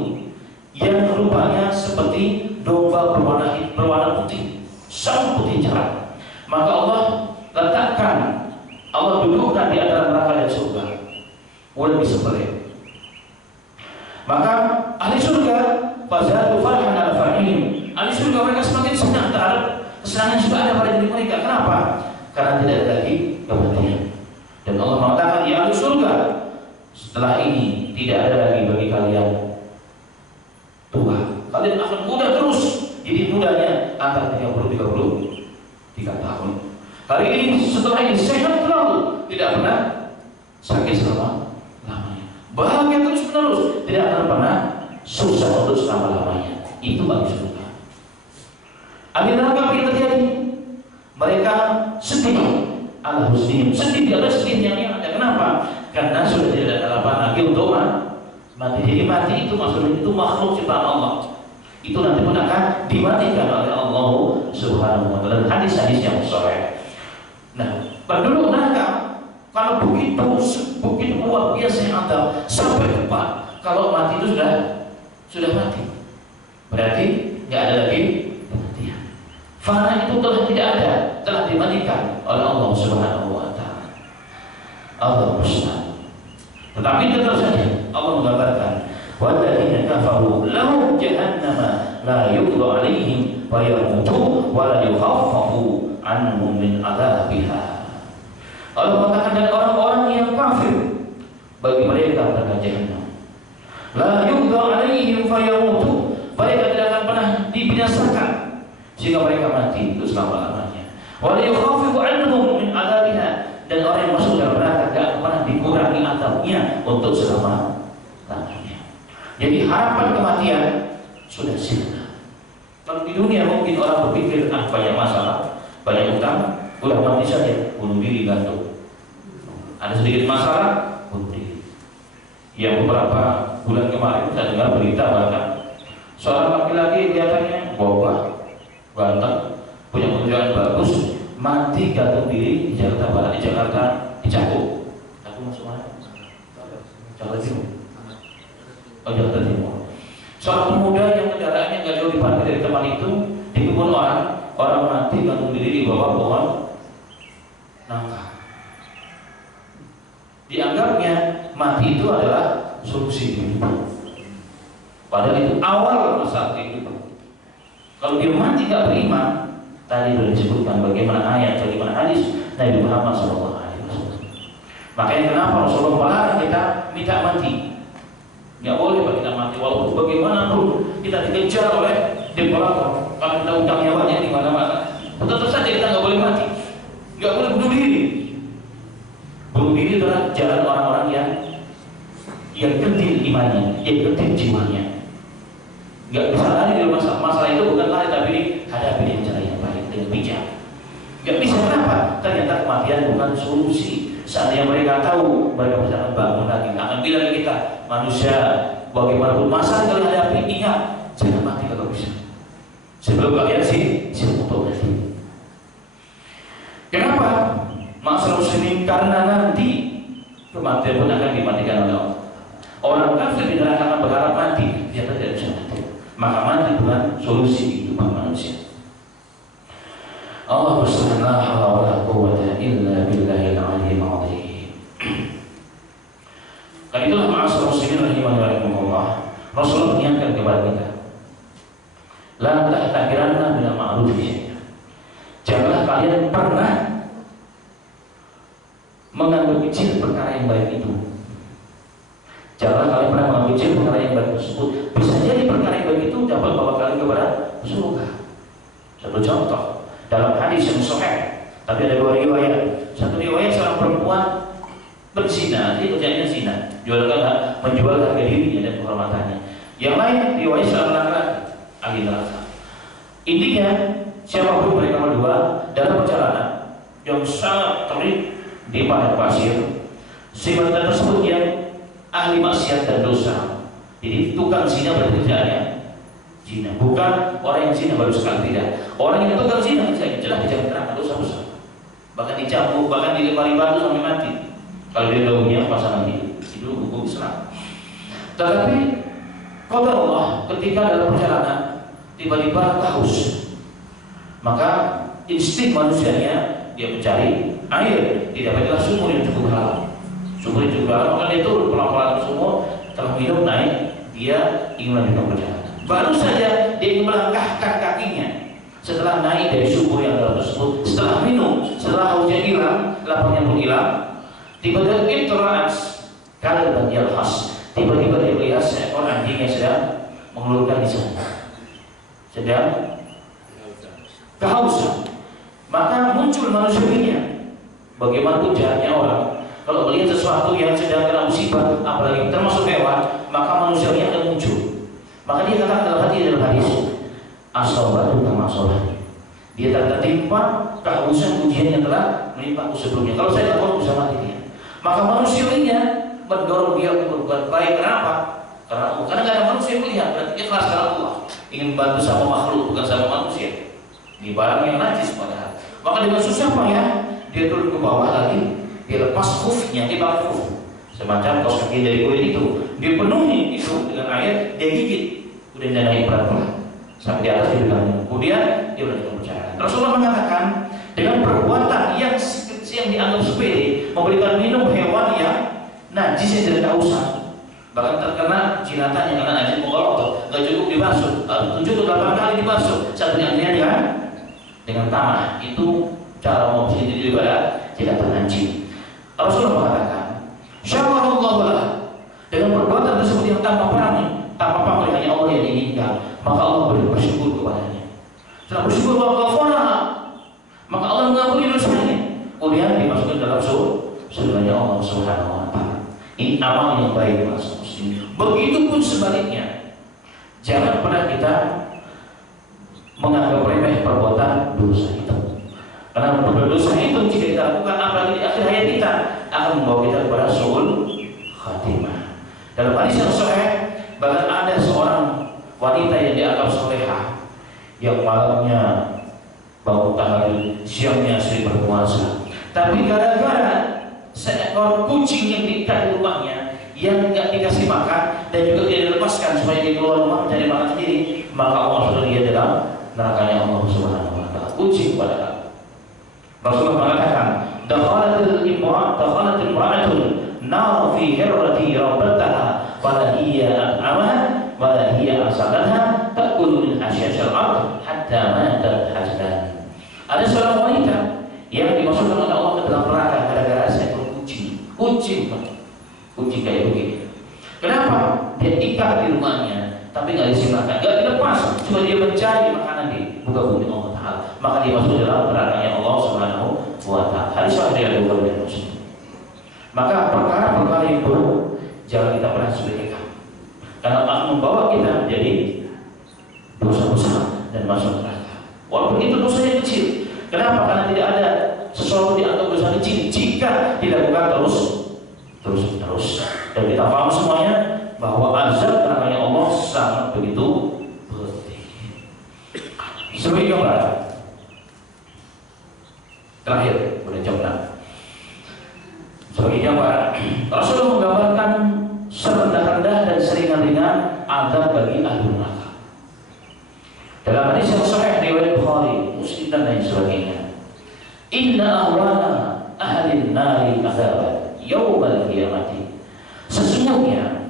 yang rupanya seperti domba berwarna putih, sangat putih cerah. Maka Allah letakkan, Allah dudukkan di antara neraka dan surga, boleh disembelih. Maka ahli surga fazadu farhan al-fahim, ahli surga mereka semakin senang terhadap kesenangan juga ada pada diri mereka. Kenapa? Karena tidak ada lagi kematian. Dan Allah mengatakan, ya ahli surga, setelah ini tidak ada lagi bagi kalian tua. Kalian akan muda terus. Jadi mudanya antara 30-33 tahun. Hari ini setelah ini sehat selalu, tidak pernah sakit selama lamanya. Bahagia terus menerus. terus, tidak akan pernah susah untuk selama-lamanya. Itu bagi surga. Ahli neraka yang terjadi, mereka sedih, ala husnihim, sedih di atas sedihnya yang ada. Kenapa? Karena sudah tidak ada harapan lagi untuk mati. Jadi mati itu maksudnya itu makhluk ciptaan Allah. Itu nanti pun akan dimatikan oleh Allah Subhanahu wa taala. Hadis-hadis yang sahih. Nah, penduduk neraka kalau begitu luar biasa yang ada sampai lupa kalau mati itu sudah mati. Berarti nggak ada lagi kematian. Fana itu telah tidak ada, telah dimatikan oleh Allah Subhanahu wa taala. Allah Subhanahu. Tetapi tetap saja Allah menggambarkan walladzina kafaru lahum jahannama la yuqda 'alaihim wa yamutu wa la yukhaffafu 'anhum min 'adzabiha. Allah mengatakan dan orang-orang yang kafir bagi mereka neraka jahanam. La yuqda 'alaihim fa yamutu, mereka tidak akan pernah dibinasakan sehingga mereka mati itu selama-lamanya. Wa la yukhaffafu 'anhum min 'adzabiha, dan orang yang masuk dalam neraka tidak akan pernah dikurangi azabnya untuk selama-lamanya. Jadi harapan kematian sudah sirna. Kalau di dunia mungkin orang berpikir banyak masalah, banyak utang, udah mati saja, bunuh diri gantung. Ada sedikit masalah, bunuh diri. Yang beberapa bulan kemarin saya dengar berita bahkan seorang laki-laki kelihatannya gagah, ganteng, punya pekerjaan bagus, mati gantung diri di Jakarta Barat, di Jakarta, di Cakung. Aku masuk mana? Jakarta Timur. Oh, Jakarta Timur. Seorang pemuda yang kendaraannya nggak jauh diparkir dari tempat itu, dikubur orang mati gantung diri di bawah pohon nangka. Dianggapnya mati itu adalah solusi hidup. Padahal itu awal masalah hidup. Kalau dia mati nggak beriman, tadi sudah disebutkan bagaimana ayat, bagaimana hadis Nabi Muhammad SAW. Makanya kenapa Rasulullah melarang kita minta mati. Nggak boleh kita mati walaupun bagaimanapun kita dikejar oleh dekorator. Kalau kita utang nyawanya di mana-mana, tetap saja kita nggak boleh mati, nggak boleh bunuh diri. Bunuh diri adalah jalan orang-orang yang kecil imannya, yang kecil jiwanya. Nggak bisa lari dari masalah itu, bukan lari tapi hadapi dengan cara yang baik, dengan bijak. Nggak bisa, kenapa? Ternyata kematian bukan solusi. Seandainya mereka tahu, mereka bisa bangun lagi. Akan bilang kita manusia bagaimanapun masalah kalian hadapi, ingat jangan mati kalau bisa. Sebelum kalian siap untuk mati. Kenapa? Masalah muslimin, karena nanti kematian pun akan dimatikan oleh Allah. Orang kafir tidak akan berharap mati, dia tidak bisa mati. Maka mati bukan solusi kehidupan manusia. Allah subhanahu wa ta'ala illa billahil aliyyil azim. Dan itulah ma'asyiral muslimin rahimani wa rahimakumullah. Rasulullah mengingatkan kepada kita, la tahtakiranna bil ma'ruf syai'an. Janganlah kalian pernah menganggap kecil perkara yang baik itu. Janganlah kalian pernah menganggap kecil perkara yang baik tersebut. Bisa jadi perkara yang baik itu dapat bawa kalian kepada surga. Satu contoh dalam hadis yang sahih, tapi ada dua riwayat. Satu riwayat seorang perempuan berzina, dia kerjanya zina, menjual harga dirinya dan kehormatannya. Yang lain riwayat seorang laki-laki ahli neraka. Intinya siapapun mereka berdua dalam perjalanan yang sangat terik di padang pasir, si wanita tersebut yang ahli maksiat dan dosa. Jadi tukang zina berarti kerjaannya zina, bukan orang yang zina baru sekali, tidak. Orang yang tukang zina jelas dijamin neraka, dosa besar. Bahkan dicambuk, bahkan dilempari batu sampai mati. Kalau dia daunnya pasangan itu hukum Islam. Tetapi qadar Allah ketika dalam perjalanan tiba-tiba haus, maka insting manusianya dia mencari air. Didapatilah sumur yang cukup dalam. Sumur yang cukup dalam, maka dia turun pelan-pelan sumur, telah minum naik, dia ingin melanjutkan perjalanan. Baru saja dia melangkahkan kakinya setelah naik dari sumur yang dalam tersebut, setelah minum, setelah hausnya hilang, laparnya pun hilang, tiba-tiba interaksi kalian yalhas, tiba-tiba dia melihat seekor anjing yang sedang mengeluarkan di sana, sedang kehausan. Maka muncul manusianya. Bagaimanapun jahatnya orang, Kalau melihat sesuatu yang sedang kena musibah, apalagi termasuk hewan, maka manusianya akan muncul. Maka dia katakan dalam hadis, asobatu kama asobani. Dia tertimpa kehausan ujian yang telah menimpaku sebelumnya. Kalau saya takut bisa mati dia. Maka manusianya mendorong dia untuk berbuat baik. Kenapa? Karena nggak ada manusia yang melihat, berarti ikhlas karena Allah. Ingin bantu sama makhluk, bukan sama manusia. Ini barang yang najis padahal. Maka dengan susah payah dia turun ke bawah lagi, dia lepas khufnya, dia pakai khuf. Semacam kaos kaki dari kulit itu, dia penuhi itu dengan air, dia gigit, kemudian dia naik pelan-pelan sampai di atas dia bilang. Kemudian dia berlanjut berbicara. Rasulullah mengatakan dengan perbuatan yang dianggap sepele, memberikan minum hewan yang najis yang tidak usah, bahkan terkena jinatannya karena najis menggolok, nggak cukup dibasuh, 7 atau 8 kali dibasuh, satu gantinya dengan tanah. Itu cara membersihkan diri daripada jinatan najis. Rasulullah mengatakan, syawarallahu lah, dengan perbuatan tersebut yang tanpa pamrih hanya Allah yang diinginkan, maka Allah bersyukur kepadanya. Setelah bersyukur wa maka Allah mengampuni dosanya. Kemudian dimasukkan dalam surganya Allah Subhanahu wa taala. Ini amal yang baik mas muslim. Begitupun sebaliknya, jangan pernah kita menganggap remeh perbuatan dosa itu. Karena dosa itu jika kita lakukan apalagi di akhir hayat kita akan membawa kita kepada su'ul khatimah. Dalam hadis yang sahih, bahkan ada seorang wanita yang dianggap salehah, yang malamnya bangun tahajud, siangnya sering berpuasa, tapi gara-gara seekor kucing yang diikat di rumahnya yang tidak dikasih makan dan juga tidak dilepaskan supaya dia keluar rumah mencari makan sendiri, maka Allah sudah dia dalam nerakanya Allah Subhanahu wa taala. Kucing padahal. Rasulullah mengatakan, dakhalatil imra'atun nar fi hirrati rabbataha wala hiya amaha wala hiya asalatha ta'kulu min asyasyal ard hatta matat hajdan. Ada seorang wanita yang dimasukkan oleh Allah ke dalam neraka gara-gara seekor kucing kayak begini. Kenapa? Dia ikat di rumahnya tapi nggak disimpan, nggak dilepas, cuma dia mencari makanan di muka bumi Allah Taala, maka dia masuk dalam nerakanya Allah Subhanahu wa taala. Hadis sahih dari Bukhari dan Muslim. Maka perkara-perkara yang buruk jangan kita pernah sepelekan, karena akan membawa kita menjadi dosa besar dan masuk neraka. Walaupun itu dosanya kecil. Kenapa? Karena tidak ada sesuatu dianggap dosa kecil jika dilakukan terus. Dan kita paham semuanya bahwa azab nerakanya Allah sangat begitu pedih. Sebagai gambaran terakhir, boleh coba. Sebagai gambaran, Rasulullah menggambarkan serendah-rendah dan seringan-ringan azab bagi ahli neraka. Dalam hadis yang sahih riwayat Bukhari, Muslim dan lain sebagainya, inna ahwana ahli nari azaban yaumal qiyamati. Sesungguhnya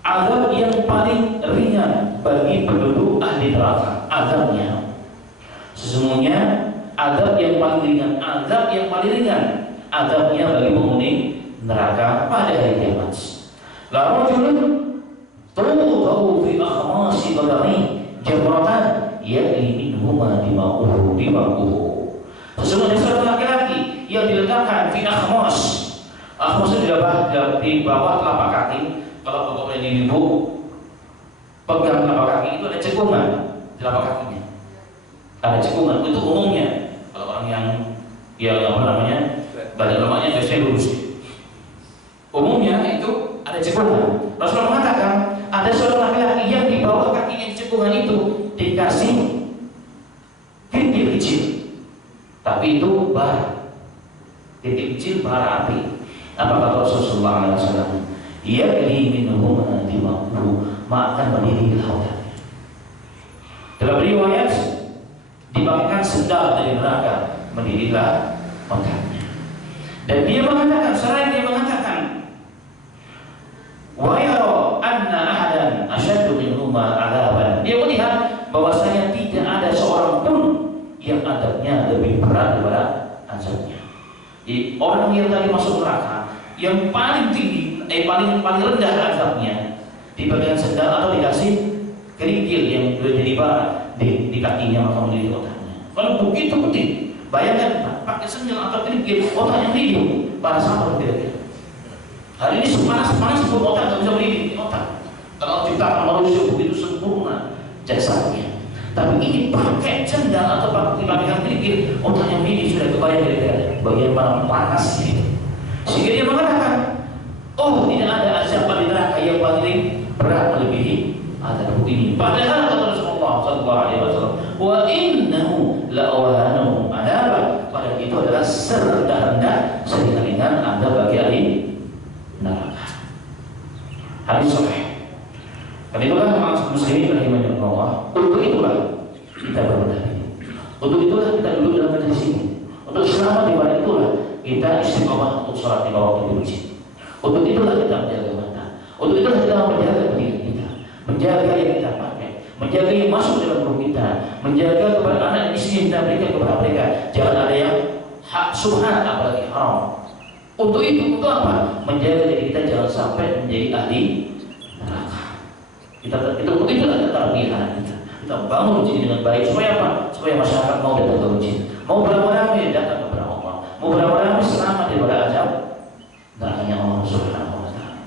azab yang paling ringan bagi penduduk ahli neraka, azabnya. Sesungguhnya azab yang paling ringan, azabnya bagi penghuni neraka pada hari kiamat. La rajulun tu'u fi akhmasi badani jamratan ya'li minhuma dima'uhu. Sesungguhnya seorang laki-laki yang diletakkan fi akhmas. Akhmas itu di bawah telapak kaki. Kalau bapak ini ibu pegang telapak kaki itu ada cekungan di telapak kakinya. Ada cekungan itu umumnya. Kalau orang yang apa namanya banyak lemaknya biasanya lurus. Umumnya itu ada cekungan. Rasulullah mengatakan ada seorang laki-laki yang di bawah kakinya cekungan itu dikasih titik kecil, tapi itu bara, titik kecil bara api. Apa kata Rasulullah SAW? Ya'li minhuma dima'uhu, akan mendidih lautannya. Dalam riwayat dibagikan sendal dari neraka, mendidihlah lautannya. Dan dia mengatakan, selain dia mengatakan, wa yara anna ahadan asyaddu minhuma adzaban. Dia melihat bahwasanya tidak ada seorang pun yang adabnya lebih berat daripada azabnya. Jadi orang yang tadi masuk neraka yang paling tinggi, paling rendah azabnya di bagian sendal atau dikasih kerikil yang sudah jadi bara di kakinya maka menjadi otaknya. Kalau begitu pedih, bayangkan pakai sendal atau kerikil, otaknya mendidih. Pada saat berbeda. Hari ini panas pun otak nggak bisa mendidih otak. Kalau ciptakan manusia begitu sempurna jasadnya. Tapi ini pakai sendal atau pakai kerikil, otaknya mendidih, sudah kebayang bagaimana panasnya. Sehingga dia mengatakan, oh tidak ada azab di neraka yang paling berat melebihi azab ini. Padahal kata Rasulullah sallallahu alaihi wasallam, wa innahu la'awhanu adab. Padahal itu adalah serendah-rendah seringan azab bagi ahli neraka. Hadis sahih. Karena itulah maksud muslimin rahimahullah. Untuk itulah kita berbenah ini. Untuk itulah kita duduk dalam majelis ini. Untuk selamat di balik itulah kita istiqomah untuk sholat di bawah waktu masjid. Untuk itulah kita menjaga mata. Untuk itulah kita menjaga pendidikan kita, menjaga yang kita pakai, menjaga yang masuk dalam perut kita, menjaga kepada anak istri yang kita berikan kepada mereka. Jangan ada yang hak subhan apalagi haram. Untuk itu, untuk apa? Menjaga diri kita jangan sampai menjadi ahli neraka. Kita untuk itulah kita tarbiyah anak kita. Kita bangun masjid dengan baik supaya apa? Supaya masyarakat mau datang ke masjid, mau beramai-ramai datang kepada Allah, mau beramai-ramai selamat daripada azab nerakanya Allah Subhanahu wa taala.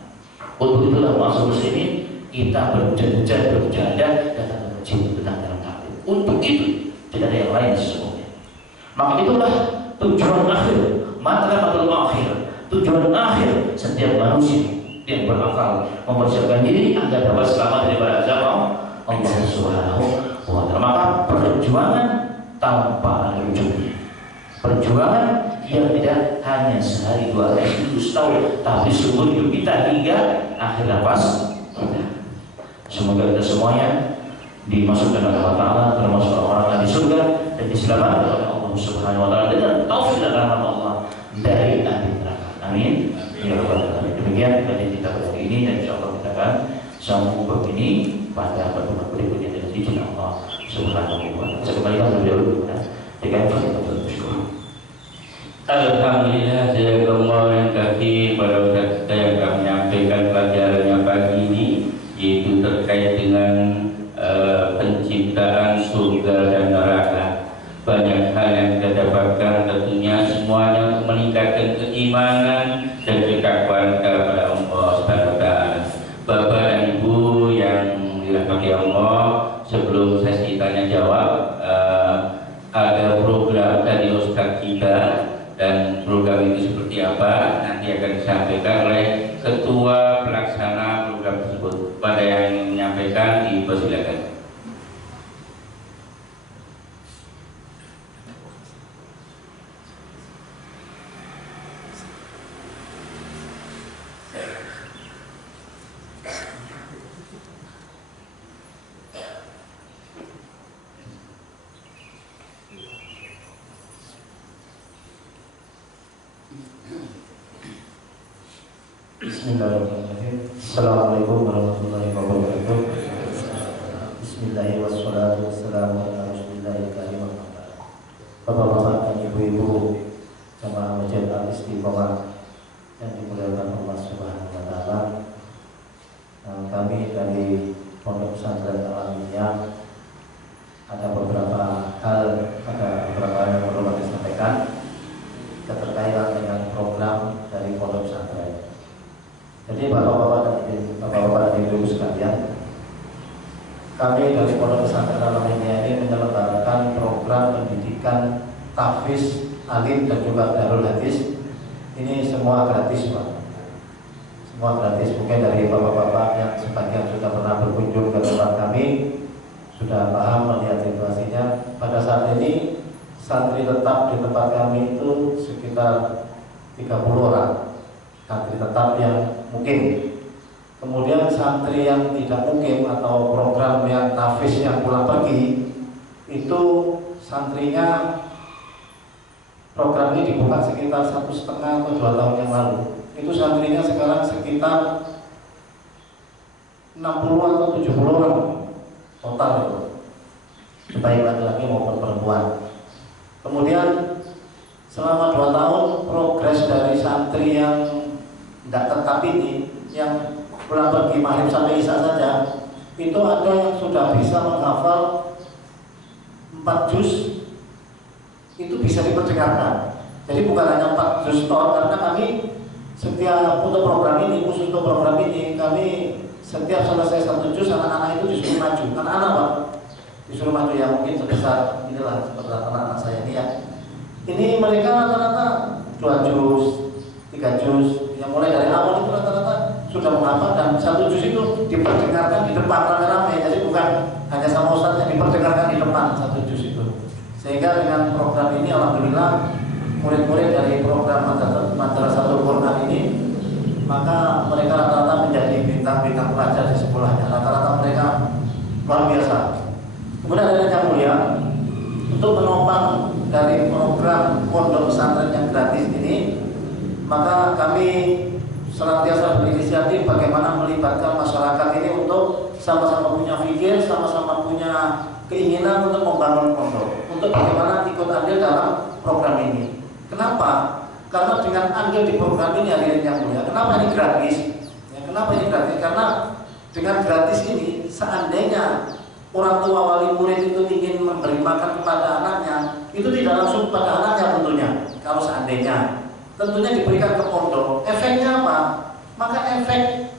Untuk itulah maksud muslimin kita berjadah datang ke masjid tentang dalam takbir. Untuk itu tidak ada yang lain sesungguhnya. Maka itulah tujuan akhir, matlabatul akhir, tujuan akhir setiap manusia yang berakal mempersiapkan diri agar dapat selamat daripada azab Allah Subhanahu wa taala. Maka perjuangan tanpa ada ujungnya. Perjuangan yang tidak hanya sehari dua hari itu setahun, tapi seumur hidup kita hingga akhir nafas kita. Semoga kita semuanya dimasukkan oleh Allah Taala termasuk orang-orang di surga dan diselamatkan oleh Allah Subhanahu wa taala dengan taufik dan rahmat Allah dari ahli neraka. Amin. Ya rabbal alamin. Demikian kajian kita pada hari ini dan insyaallah kita akan sambung bab ini pada pertemuan berikutnya dengan izin Allah Subhanahu wa taala. Saya kembalikan lebih dahulu dengan fadilatul syukur. Alhamdulillah, jazakallah yang kaki pada Ustaz kita yang akan menyampaikan pelajarannya pagi ini, yaitu terkait dengan penciptaan surga dan neraka. Banyak hal yang kita dapatkan, tentunya semuanya untuk meningkatkan keimanan dan ketakwaan kepada Allah Subhanahu wa taala. Bapak dan Ibu yang dirahmati Allah, sebelum sesi tanya jawab, ada program dari Ustaz kita. Dan program itu seperti apa nanti akan disampaikan oleh ketua pelaksana program tersebut. Pada yang menyampaikan dipersilakan. Bismillahirrahmanirrahim. Assalamualaikum warahmatullahi wabarakatuh. Bismillahirrahmanirrahim. Wassalatu wassalamu ala Rasulillahil karim. Bapak-bapak dan ibu-ibu jamaah masjid Al-Istiqomah yang dimuliakan Allah Subhanahu wa taala. Kami dari Pondok Pesantren Al-Aminiyah ada beberapa hal yang perlu kami sampaikan keterkaitan dengan program dari Pondok Pesantren. Jadi bapak-bapak dan ibu sekalian, kami dari Pondok Pesantren Al-Aminiyah ini menyelenggarakan program pendidikan tahfiz, alim dan juga darul hadis. Ini semua gratis, Pak. Semua gratis. Mungkin dari bapak-bapak yang sebagian sudah pernah berkunjung ke tempat kami sudah paham melihat situasinya. Pada saat ini santri tetap di tempat kami itu sekitar 30 orang. Santri tetap yang mungkin. Kemudian santri yang tidak mungkin atau program yang tahfiz yang pulang pergi itu santrinya program ini dibuka sekitar 1,5 atau 2 tahun yang lalu. Itu santrinya sekarang sekitar 60 atau 70 orang total itu, baik laki-laki maupun perempuan. Kemudian selama 2 tahun progres dari santri yang tidak tetap ini, yang pulang pergi maghrib sampai isya saja, itu ada yang sudah bisa menghafal 4 juz, itu bisa diperdengarkan. Jadi bukan hanya 4 juz ton, karena kami setiap untuk program ini, khusus untuk program ini, kami setiap selesai 1 juz anak-anak itu disuruh maju. Anak-anak Pak, disuruh maju ya, mungkin sebesar inilah seperti anak-anak saya ini ya. Ini mereka rata-rata 2 juz, 3 juz, yang mulai dari awal itu rata-rata sudah menghafal, dan 1 juz itu diperdengarkan di depan rame-rame. Jadi bukan hanya sama ustaz yang diperdengarkan di depan 1 juz itu. Sehingga dengan program ini alhamdulillah murid-murid dari program Madrasatul Quran ini, maka mereka rata-rata menjadi bintang-bintang pelajar di sekolahnya. Rata-rata mereka luar biasa. Kemudian ada yang mulia, untuk menopang dari program pondok pesantren yang gratis ini, maka kami senantiasa berinisiatif bagaimana melibatkan masyarakat ini untuk sama-sama punya pikir, sama-sama punya keinginan untuk membangun pondok, untuk bagaimana ikut andil dalam program ini. Kenapa? Karena dengan andil di program ini hadirin yang mulia, kenapa ini gratis? Ya, kenapa ini gratis? Karena dengan gratis ini, seandainya orang tua wali murid itu ingin memberi makan kepada anaknya, itu tidak langsung kepada anaknya tentunya. Kalau seandainya, tentunya diberikan ke pondok. Efeknya apa? Maka efek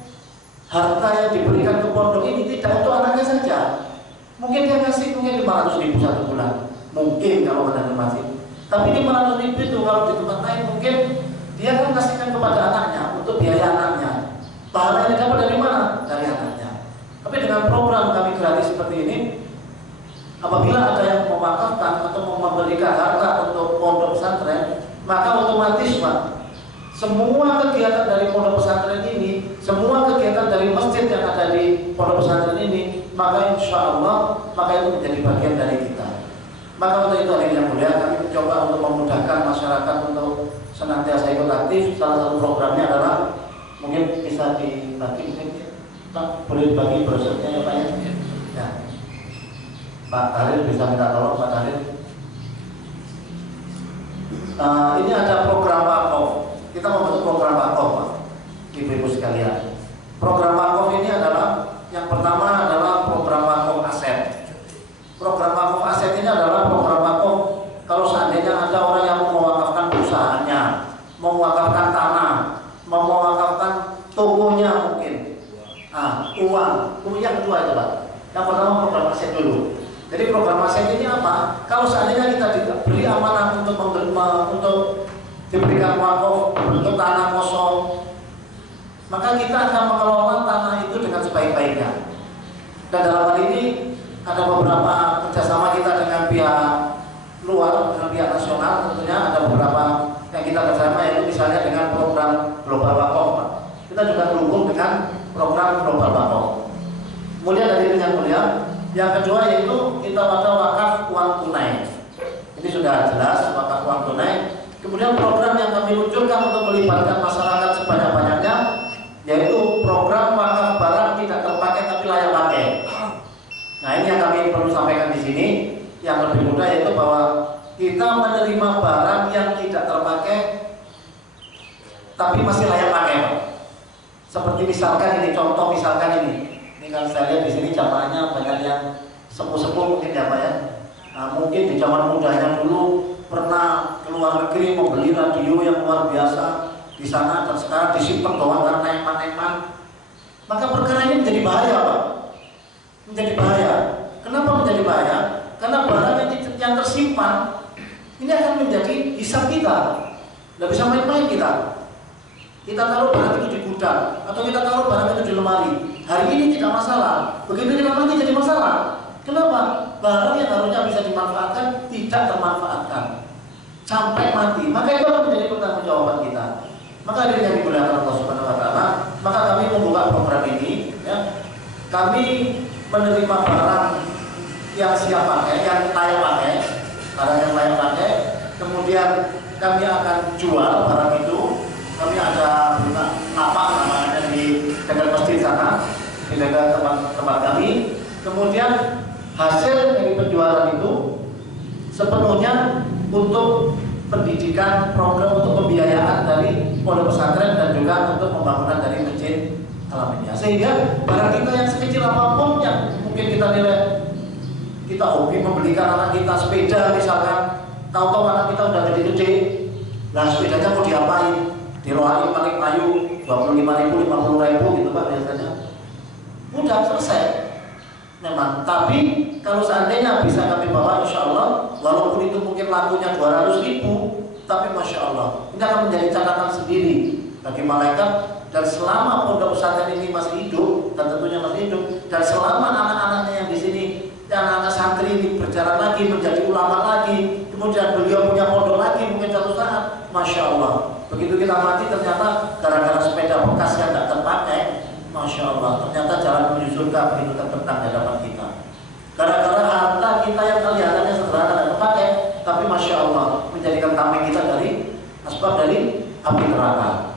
harta yang diberikan ke pondok ini tidak untuk anaknya saja. Mungkin dia kasih mungkin 500.000 1 bulan, mungkin kalau ada masih. Tapi 500.000 itu kalau di tempat lain mungkin dia akan kasihkan kepada anaknya untuk biaya anaknya. Pahala yang dapat dari mana? Dari anaknya. Tapi dengan program kami gratis seperti ini, apabila ada yang mewakafkan atau memberikan harta untuk pondok pesantren, maka otomatis Pak, semua kegiatan dari pondok pesantren ini, semua kegiatan dari masjid yang ada di pondok pesantren ini, maka insya Allah maka itu menjadi bagian dari kita. Maka untuk itu hadirin yang mulia, kami mencoba untuk memudahkan masyarakat untuk senantiasa ikut aktif. Salah satu programnya adalah mungkin bisa dibagi, mungkin Pak boleh dibagi brosurnya ya Pak ya. Ya. Pak Halil bisa minta tolong Pak Halil. Ini ada program wakaf. Kita membentuk program wakaf Pak, ibu-ibu sekalian. Program wakaf ini adalah yang pertama adalah program wakaf aset. Program wakaf aset ini adalah program wakaf kalau seandainya ada orang yang mau mewakafkan perusahaannya, mau mewakafkan tanah, mau mewakafkan tokonya mungkin. Uang. Yang kedua itu Pak. Yang pertama program aset dulu. Jadi program aset ini apa? Kalau seandainya kita diberi amanah untuk diberikan wakaf bentuk tanah kosong, maka kita akan mengelola tanah itu dengan sebaik-baiknya. Dan dalam hal ini ada beberapa kerjasama kita dengan pihak luar, dengan pihak nasional. Tentunya ada beberapa yang kita kerjasama, yaitu misalnya dengan program Global Wakaf. Kita juga terhubung dengan program Global Wakaf. Kemudian dari yang mulia, yang kedua yaitu kita pada wakaf uang tunai. Ini sudah jelas wakaf uang tunai. Kemudian program yang kami luncurkan untuk melibatkan masyarakat sebanyak-banyaknya, yaitu program wakaf barang tidak terpakai tapi layak pakai. Nah ini yang kami perlu sampaikan di sini. Yang lebih mudah yaitu bahwa kita menerima barang yang tidak terpakai tapi masih layak pakai. Seperti misalkan ini, contoh misalkan ini kan saya lihat di sini jamaahnya banyak yang sepuh-sepuh mungkin ya Pak ya. Nah, mungkin di zaman mudanya dulu pernah keluar negeri membeli radio yang luar biasa di sana, dan sekarang disimpan doang karena eman-eman. Maka perkara ini menjadi bahaya Pak. Menjadi bahaya. Kenapa menjadi bahaya? Karena barang yang tersimpan ini akan menjadi hisab kita. Tidak bisa main-main kita. Kita taruh barang itu di gudang atau kita taruh barang itu di lemari. Hari ini tidak masalah. Begitu kita mati jadi masalah. Kenapa? Barang yang harusnya bisa dimanfaatkan tidak termanfaatkan sampai mati. Maka itu akan menjadi pertanggungjawaban kita. Maka dari yang dimuliakan Allah Subhanahu Wa Taala, maka kami membuka program ini. Ya, kami menerima barang yang siap pakai, yang layak pakai, barang yang layak pakai. Kemudian kami akan jual barang itu. Kami ada lapak namanya di dekat masjid sana, di dekat tempat kami. Kemudian hasil dari penjualan itu sepenuhnya untuk pendidikan, program untuk pembiayaan dari pondok pesantren dan juga untuk pembangunan dari masjid Al-Aminiyah. Sehingga barang kita yang sekecil apapun yang mungkin kita nilai, kita hobi membelikan anak kita sepeda misalkan, tahu-tahu anak kita udah gede-gede, Nah sepedanya mau diapain? Dirohain paling kayu 25.000, 50.000 gitu Pak biasanya. Udah selesai. Memang, tapi kalau seandainya bisa kami bawa, insya Allah, walaupun itu mungkin lakunya 200.000, tapi masya Allah, ini akan menjadi catatan sendiri bagi malaikat. Dan selama pondok pesantren ini masih hidup, dan tentunya masih hidup, dan selama anak-anaknya yang di sini, anak-anak santri ini berjalan lagi, menjadi ulama lagi, kemudian beliau punya pondok lagi, mungkin suatu saat, masya Allah, begitu kita mati ternyata gara-gara sepeda bekas yang tidak terpakai, masya Allah, ternyata jalan menuju surga begitu terbentang di hadapan kita. Gara-gara harta kita yang kelihatannya sederhana dan terpakai, tapi masya Allah menjadikan tameng kita dari asbab dari api neraka,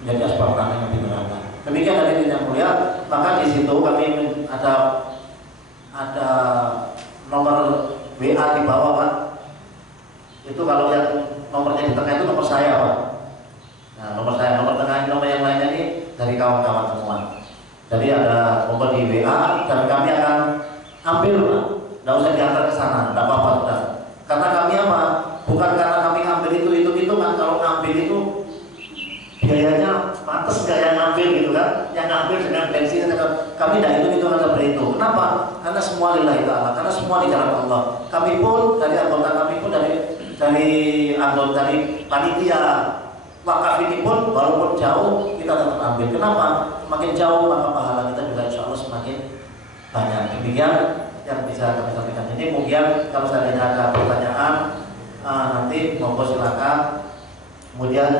menjadi asbab tameng api neraka. Demikian hadirin yang mulia, maka di situ kami ada nomor WA di bawah Pak. Itu kalau yang nomornya di tengah itu nomor saya Pak. Nah nomor saya, nomor tengah, nomor yang lainnya ini dari kawan-kawan semua. Jadi ada nomor di WA dan kami akan ambil Pak. Tidak usah diantar ke sana, tidak apa-apa sudah. Karena kami apa? Bukan karena kami ambil itu kan, kalau ambil itu biayanya pantas nggak yang ngambil gitu kan? Yang ngambil dengan bensin, kami tidak hitung seperti itu. Kenapa? Karena semua lillahi ta'ala, karena semua di jalan Allah. Kami pun dari anggota kami pun dari anggota dari panitia wakaf ini pun walaupun jauh kita tetap ambil. Kenapa? Semakin jauh maka pahala kita juga insya Allah semakin banyak. Demikian yang bisa kami sampaikan. Ini mungkin kalau saya ada pertanyaan nanti monggo silakan. Kemudian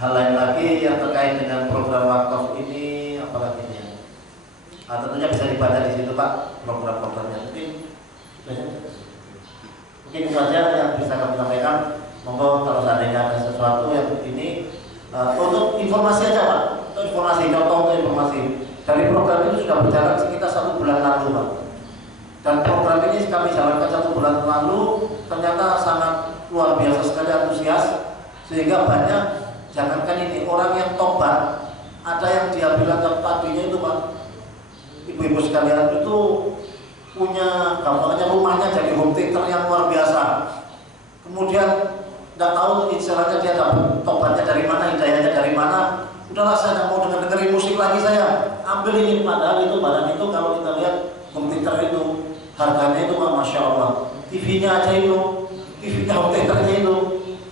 hal lain lagi yang terkait dengan program wakaf ini apalagi ini? Tentunya bisa dibaca di situ Pak program-programnya. Mungkin itu saja yang bisa kami sampaikan. Monggo kalau seandainya ada sesuatu yang ini untuk informasi aja Pak, untuk informasi, contoh untuk informasi dari program itu sudah berjalan sekitar 1 bulan lalu Pak. Dan program ini kami jalankan 1 bulan lalu ternyata sangat luar biasa sekali antusias, sehingga banyak, jangankan ini, orang yang tobat, ada yang dia bilang tadinya itu Pak, ibu-ibu sekalian itu punya gambarnya rumahnya jadi home theater yang luar biasa. Kemudian tidak tahu istilahnya dia dapat tobatnya dari mana, hidayahnya dari mana. Udahlah saya tidak mau dengerin musik lagi, saya ambil ini. Padahal itu barang itu kalau kita lihat home theater itu harganya itu masya Allah. TV-nya aja itu, TV-nya home theaternya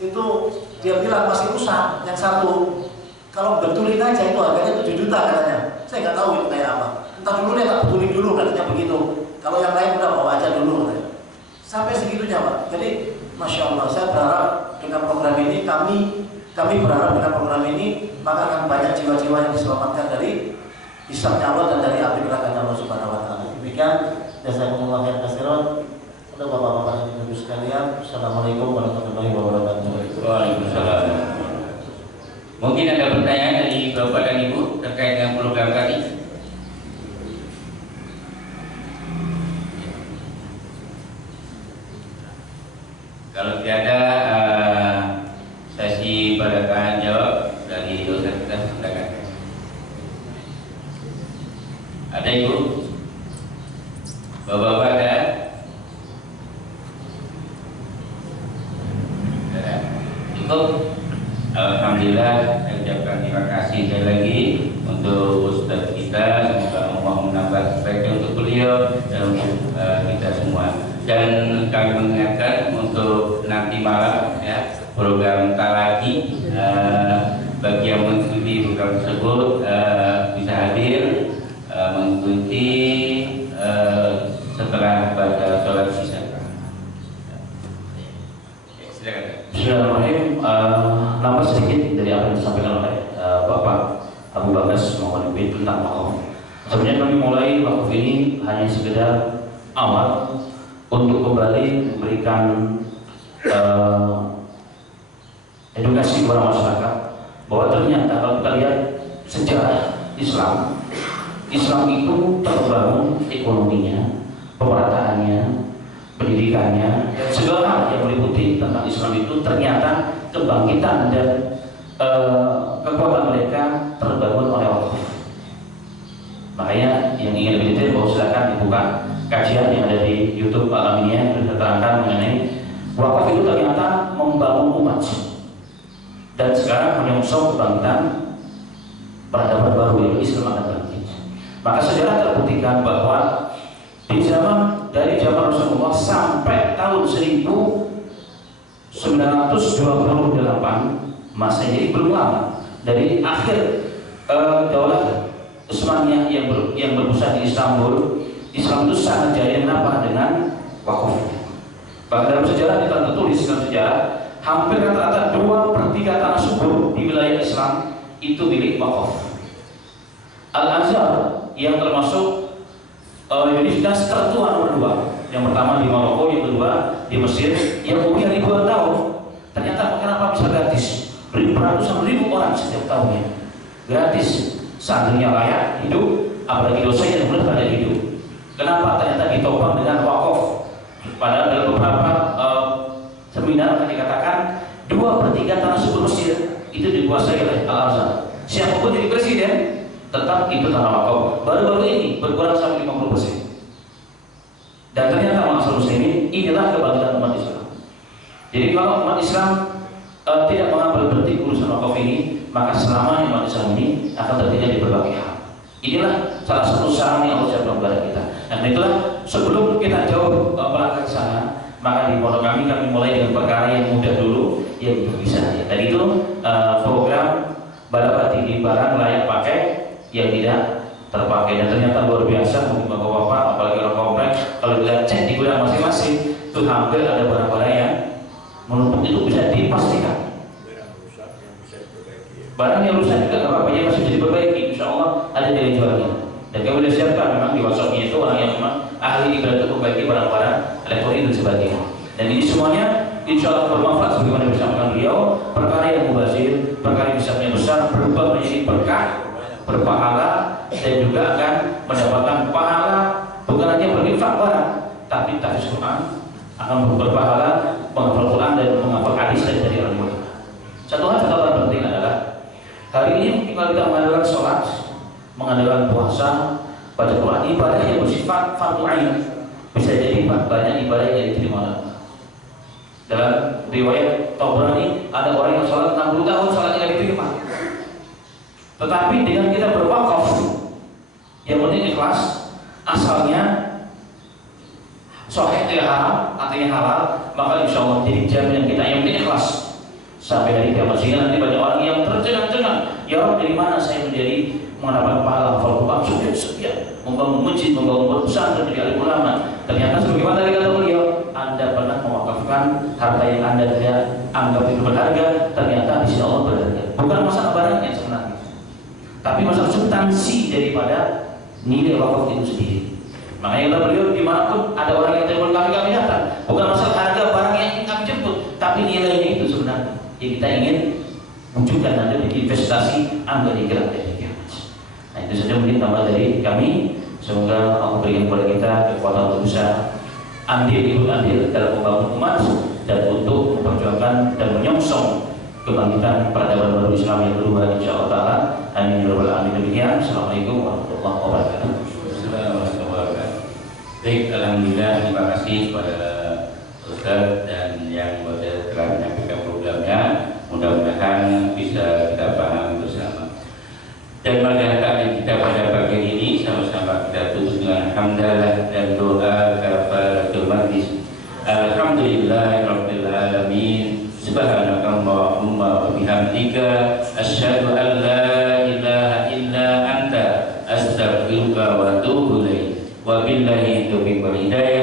itu dia bilang masih rusak. Yang satu kalau betulin aja itu harganya 7 juta katanya. Saya nggak tahu itu kayak apa. Entar dulu deh, tak betulin dulu katanya begitu. Kalau yang lain udah bawa aja dulu katanya. Sampai segitunya Pak. Jadi masya Allah, saya berharap dengan program ini kami berharap dengan program ini maka akan banyak jiwa-jiwa yang diselamatkan dari hisabnya Allah dan dari api neraka Allah Subhanahu wa taala. Demikian, jazakumullah khairan katsiran. Untuk bapak-bapak dan ibu sekalian, assalamualaikum warahmatullahi wabarakatuh. Waalaikumsalam. Mungkin ada pertanyaan dari bapak dan ibu terkait dengan program tadi. Kalau tidak ada sesi pada tanya jawab dari dosen kita silakan. Ada ibu? Bapak-bapak ada? Ada? Cukup? Alhamdulillah, saya ucapkan terima kasih sekali lagi untuk Ustaz kita. Semoga Allah menambah kebaikan untuk beliau dan untuk kita semua. Dan kami mengingatkan untuk nanti malam ya, program talaki bagi yang mengikuti program tersebut bisa hadir mengikuti setelah pada sholat isya. Silakan. Bismillahirrahmanirrahim. Nambah sedikit dari apa yang disampaikan oleh Bapak Abu Bagas Muhammad bin tentang wakaf. Sebenarnya kami mulai wakaf ini hanya sekedar awal untuk kembali memberikan edukasi kepada masyarakat bahwa ternyata kalau kita lihat sejarah Islam itu terbangun ekonominya, pemerataannya, pendidikannya, segala hal yang meliputi tentang Islam itu ternyata kebangkitan dan kekuatan mereka terbangun oleh wakaf. Makanya yang ingin lebih detail bahwa silakan dibuka kajian yang ada di YouTube Alaminia yang diterangkan mengenai wakaf itu ternyata membangun umat. dan sekarang menyongsong kebangkitan peradaban baru yang Islam akan bangkit. Maka sejarah terbuktikan bahwa di dari zaman Rasulullah sampai tahun 1928 masa, jadi belum lama dari akhir daulah Utsmaniyah yang berpusat di Istanbul, Islam itu sangat jaya dengan wakaf. Bahkan dalam sejarah kita tertulis dalam sejarah hampir rata-rata 2/3 tanah subur di wilayah Islam itu milik wakaf. Al-Azhar yang termasuk universitas tertua nomor 2, yang pertama di Maroko, yang kedua di Mesir, yang punya ribuan tahun, ternyata kenapa bisa gratis? Ratusan ribu orang setiap tahunnya gratis, santrinya layak hidup, apalagi dosanya yang benar layak hidup. Kenapa? Ternyata ditopang dengan wakaf. Padahal dalam beberapa seminar akan dikatakan 2/3 tanah subur Mesir itu dikuasai oleh Al-Azhar. Siapapun jadi presiden tetap itu tanah wakaf. Baru-baru ini berkurang sampai 50%. Dan ternyata masalah muslimin inilah kebangkitan umat Islam. Jadi kalau umat Islam tidak mengambil berhenti urusan wakaf ini, maka selamanya umat Islam ini akan tertinggal di berbagai hal. Inilah salah satu saran yang Allah siapkan kepada kita. Dan itulah sebelum kita jauh melangkah ke sana, maka di pondok kami mulai dengan perkara yang mudah dulu, yang bisa. Dan itu program balapati di barang layak pakai yang tidak terpakai, dan ternyata luar biasa. Mungkin bapak-bapak apalagi orang komplek kalau kita cek di gudang masing-masing itu hampir ada barang-barang yang menumpuk itu bisa dipastikan. Barang yang rusak juga apa-apa yang masih bisa diperbaiki, insya Allah ada nilai jualnya. Dan kami sudah siapkan memang di WhatsApp-nya itu orang yang memang ahli ibadah memperbaiki barang-barang elektronik dan sebagainya. Dan ini semuanya insya Allah bermanfaat sebagaimana disampaikan beliau. Perkara yang mubazir, perkara yang bisa besar, berubah menjadi berkah, berpahala, dan juga akan mendapatkan pahala bukan hanya berinfak barang, tapi tahfiz Quran, akan berpahala menghafal Quran dan menghafal hadis dari orang mulia. Satu hal catatan penting adalah hari ini kalau kita mengadakan sholat, mengadakan puasa, baca Quran, ibadah yang bersifat fardu ain, bisa jadi banyak ibadah yang diterima Allah. Dalam riwayat Tabrani ada orang yang sholat 60 tahun sholatnya tidak diterima. Tetapi dengan kita berwakaf, yang penting ikhlas, asalnya sahih tidak haram, artinya halal, maka insya Allah jadi jaminan kita yang penting ikhlas. Sampai hari kiamat sehingga nanti banyak orang yang tercengang-cengang, ya Rabb, dari mana saya menjadi mendapat pahala hafal Quran sekian, membangun masjid, membangun pesantren, menjadi alim ulama. Ternyata sebagaimana tadi kata beliau, Anda pernah mewakafkan harta yang Anda tidak anggap itu berharga, ternyata di sisi Allah berharga. Bukan masalah barangnya sebenarnya, tapi masalah substansi daripada nilai wakaf itu sendiri. Makanya kata beliau, dimanapun ada orang yang telepon kami datang, bukan masalah harga barang yang kami jemput, tapi nilainya itu sebenarnya yang kita ingin wujudkan nanti di investasi angga digerak dari kiamat. Nah itu saja mungkin tambah dari kami. Semoga Allah berikan kepada kita kekuatan untuk bisa ikut andil dalam membangun umat dan untuk memperjuangkan dan menyongsong kebangkitan peradaban baru Islam yang kedua insya Allah Ta'ala. Amin ya rabbal alamin. Demikian. Assalamualaikum warahmatullahi wabarakatuh. Baik, alhamdulillah, terima kasih kepada Ustaz dan yang telah menyampaikan programnya. Mudah-mudahan bisa kita paham bersama. Dan pada taklim kita pada pagi ini sama-sama kita tutup dengan hamdalah dan doa kafaratul majlis. Alhamdulillahirabbil alamin. Subhanakallahumma wa bihamdika asyhadu an la ilaha illa anta astaghfiruka wa atubu ilaik. Wabillahi taufiq wal hidayah.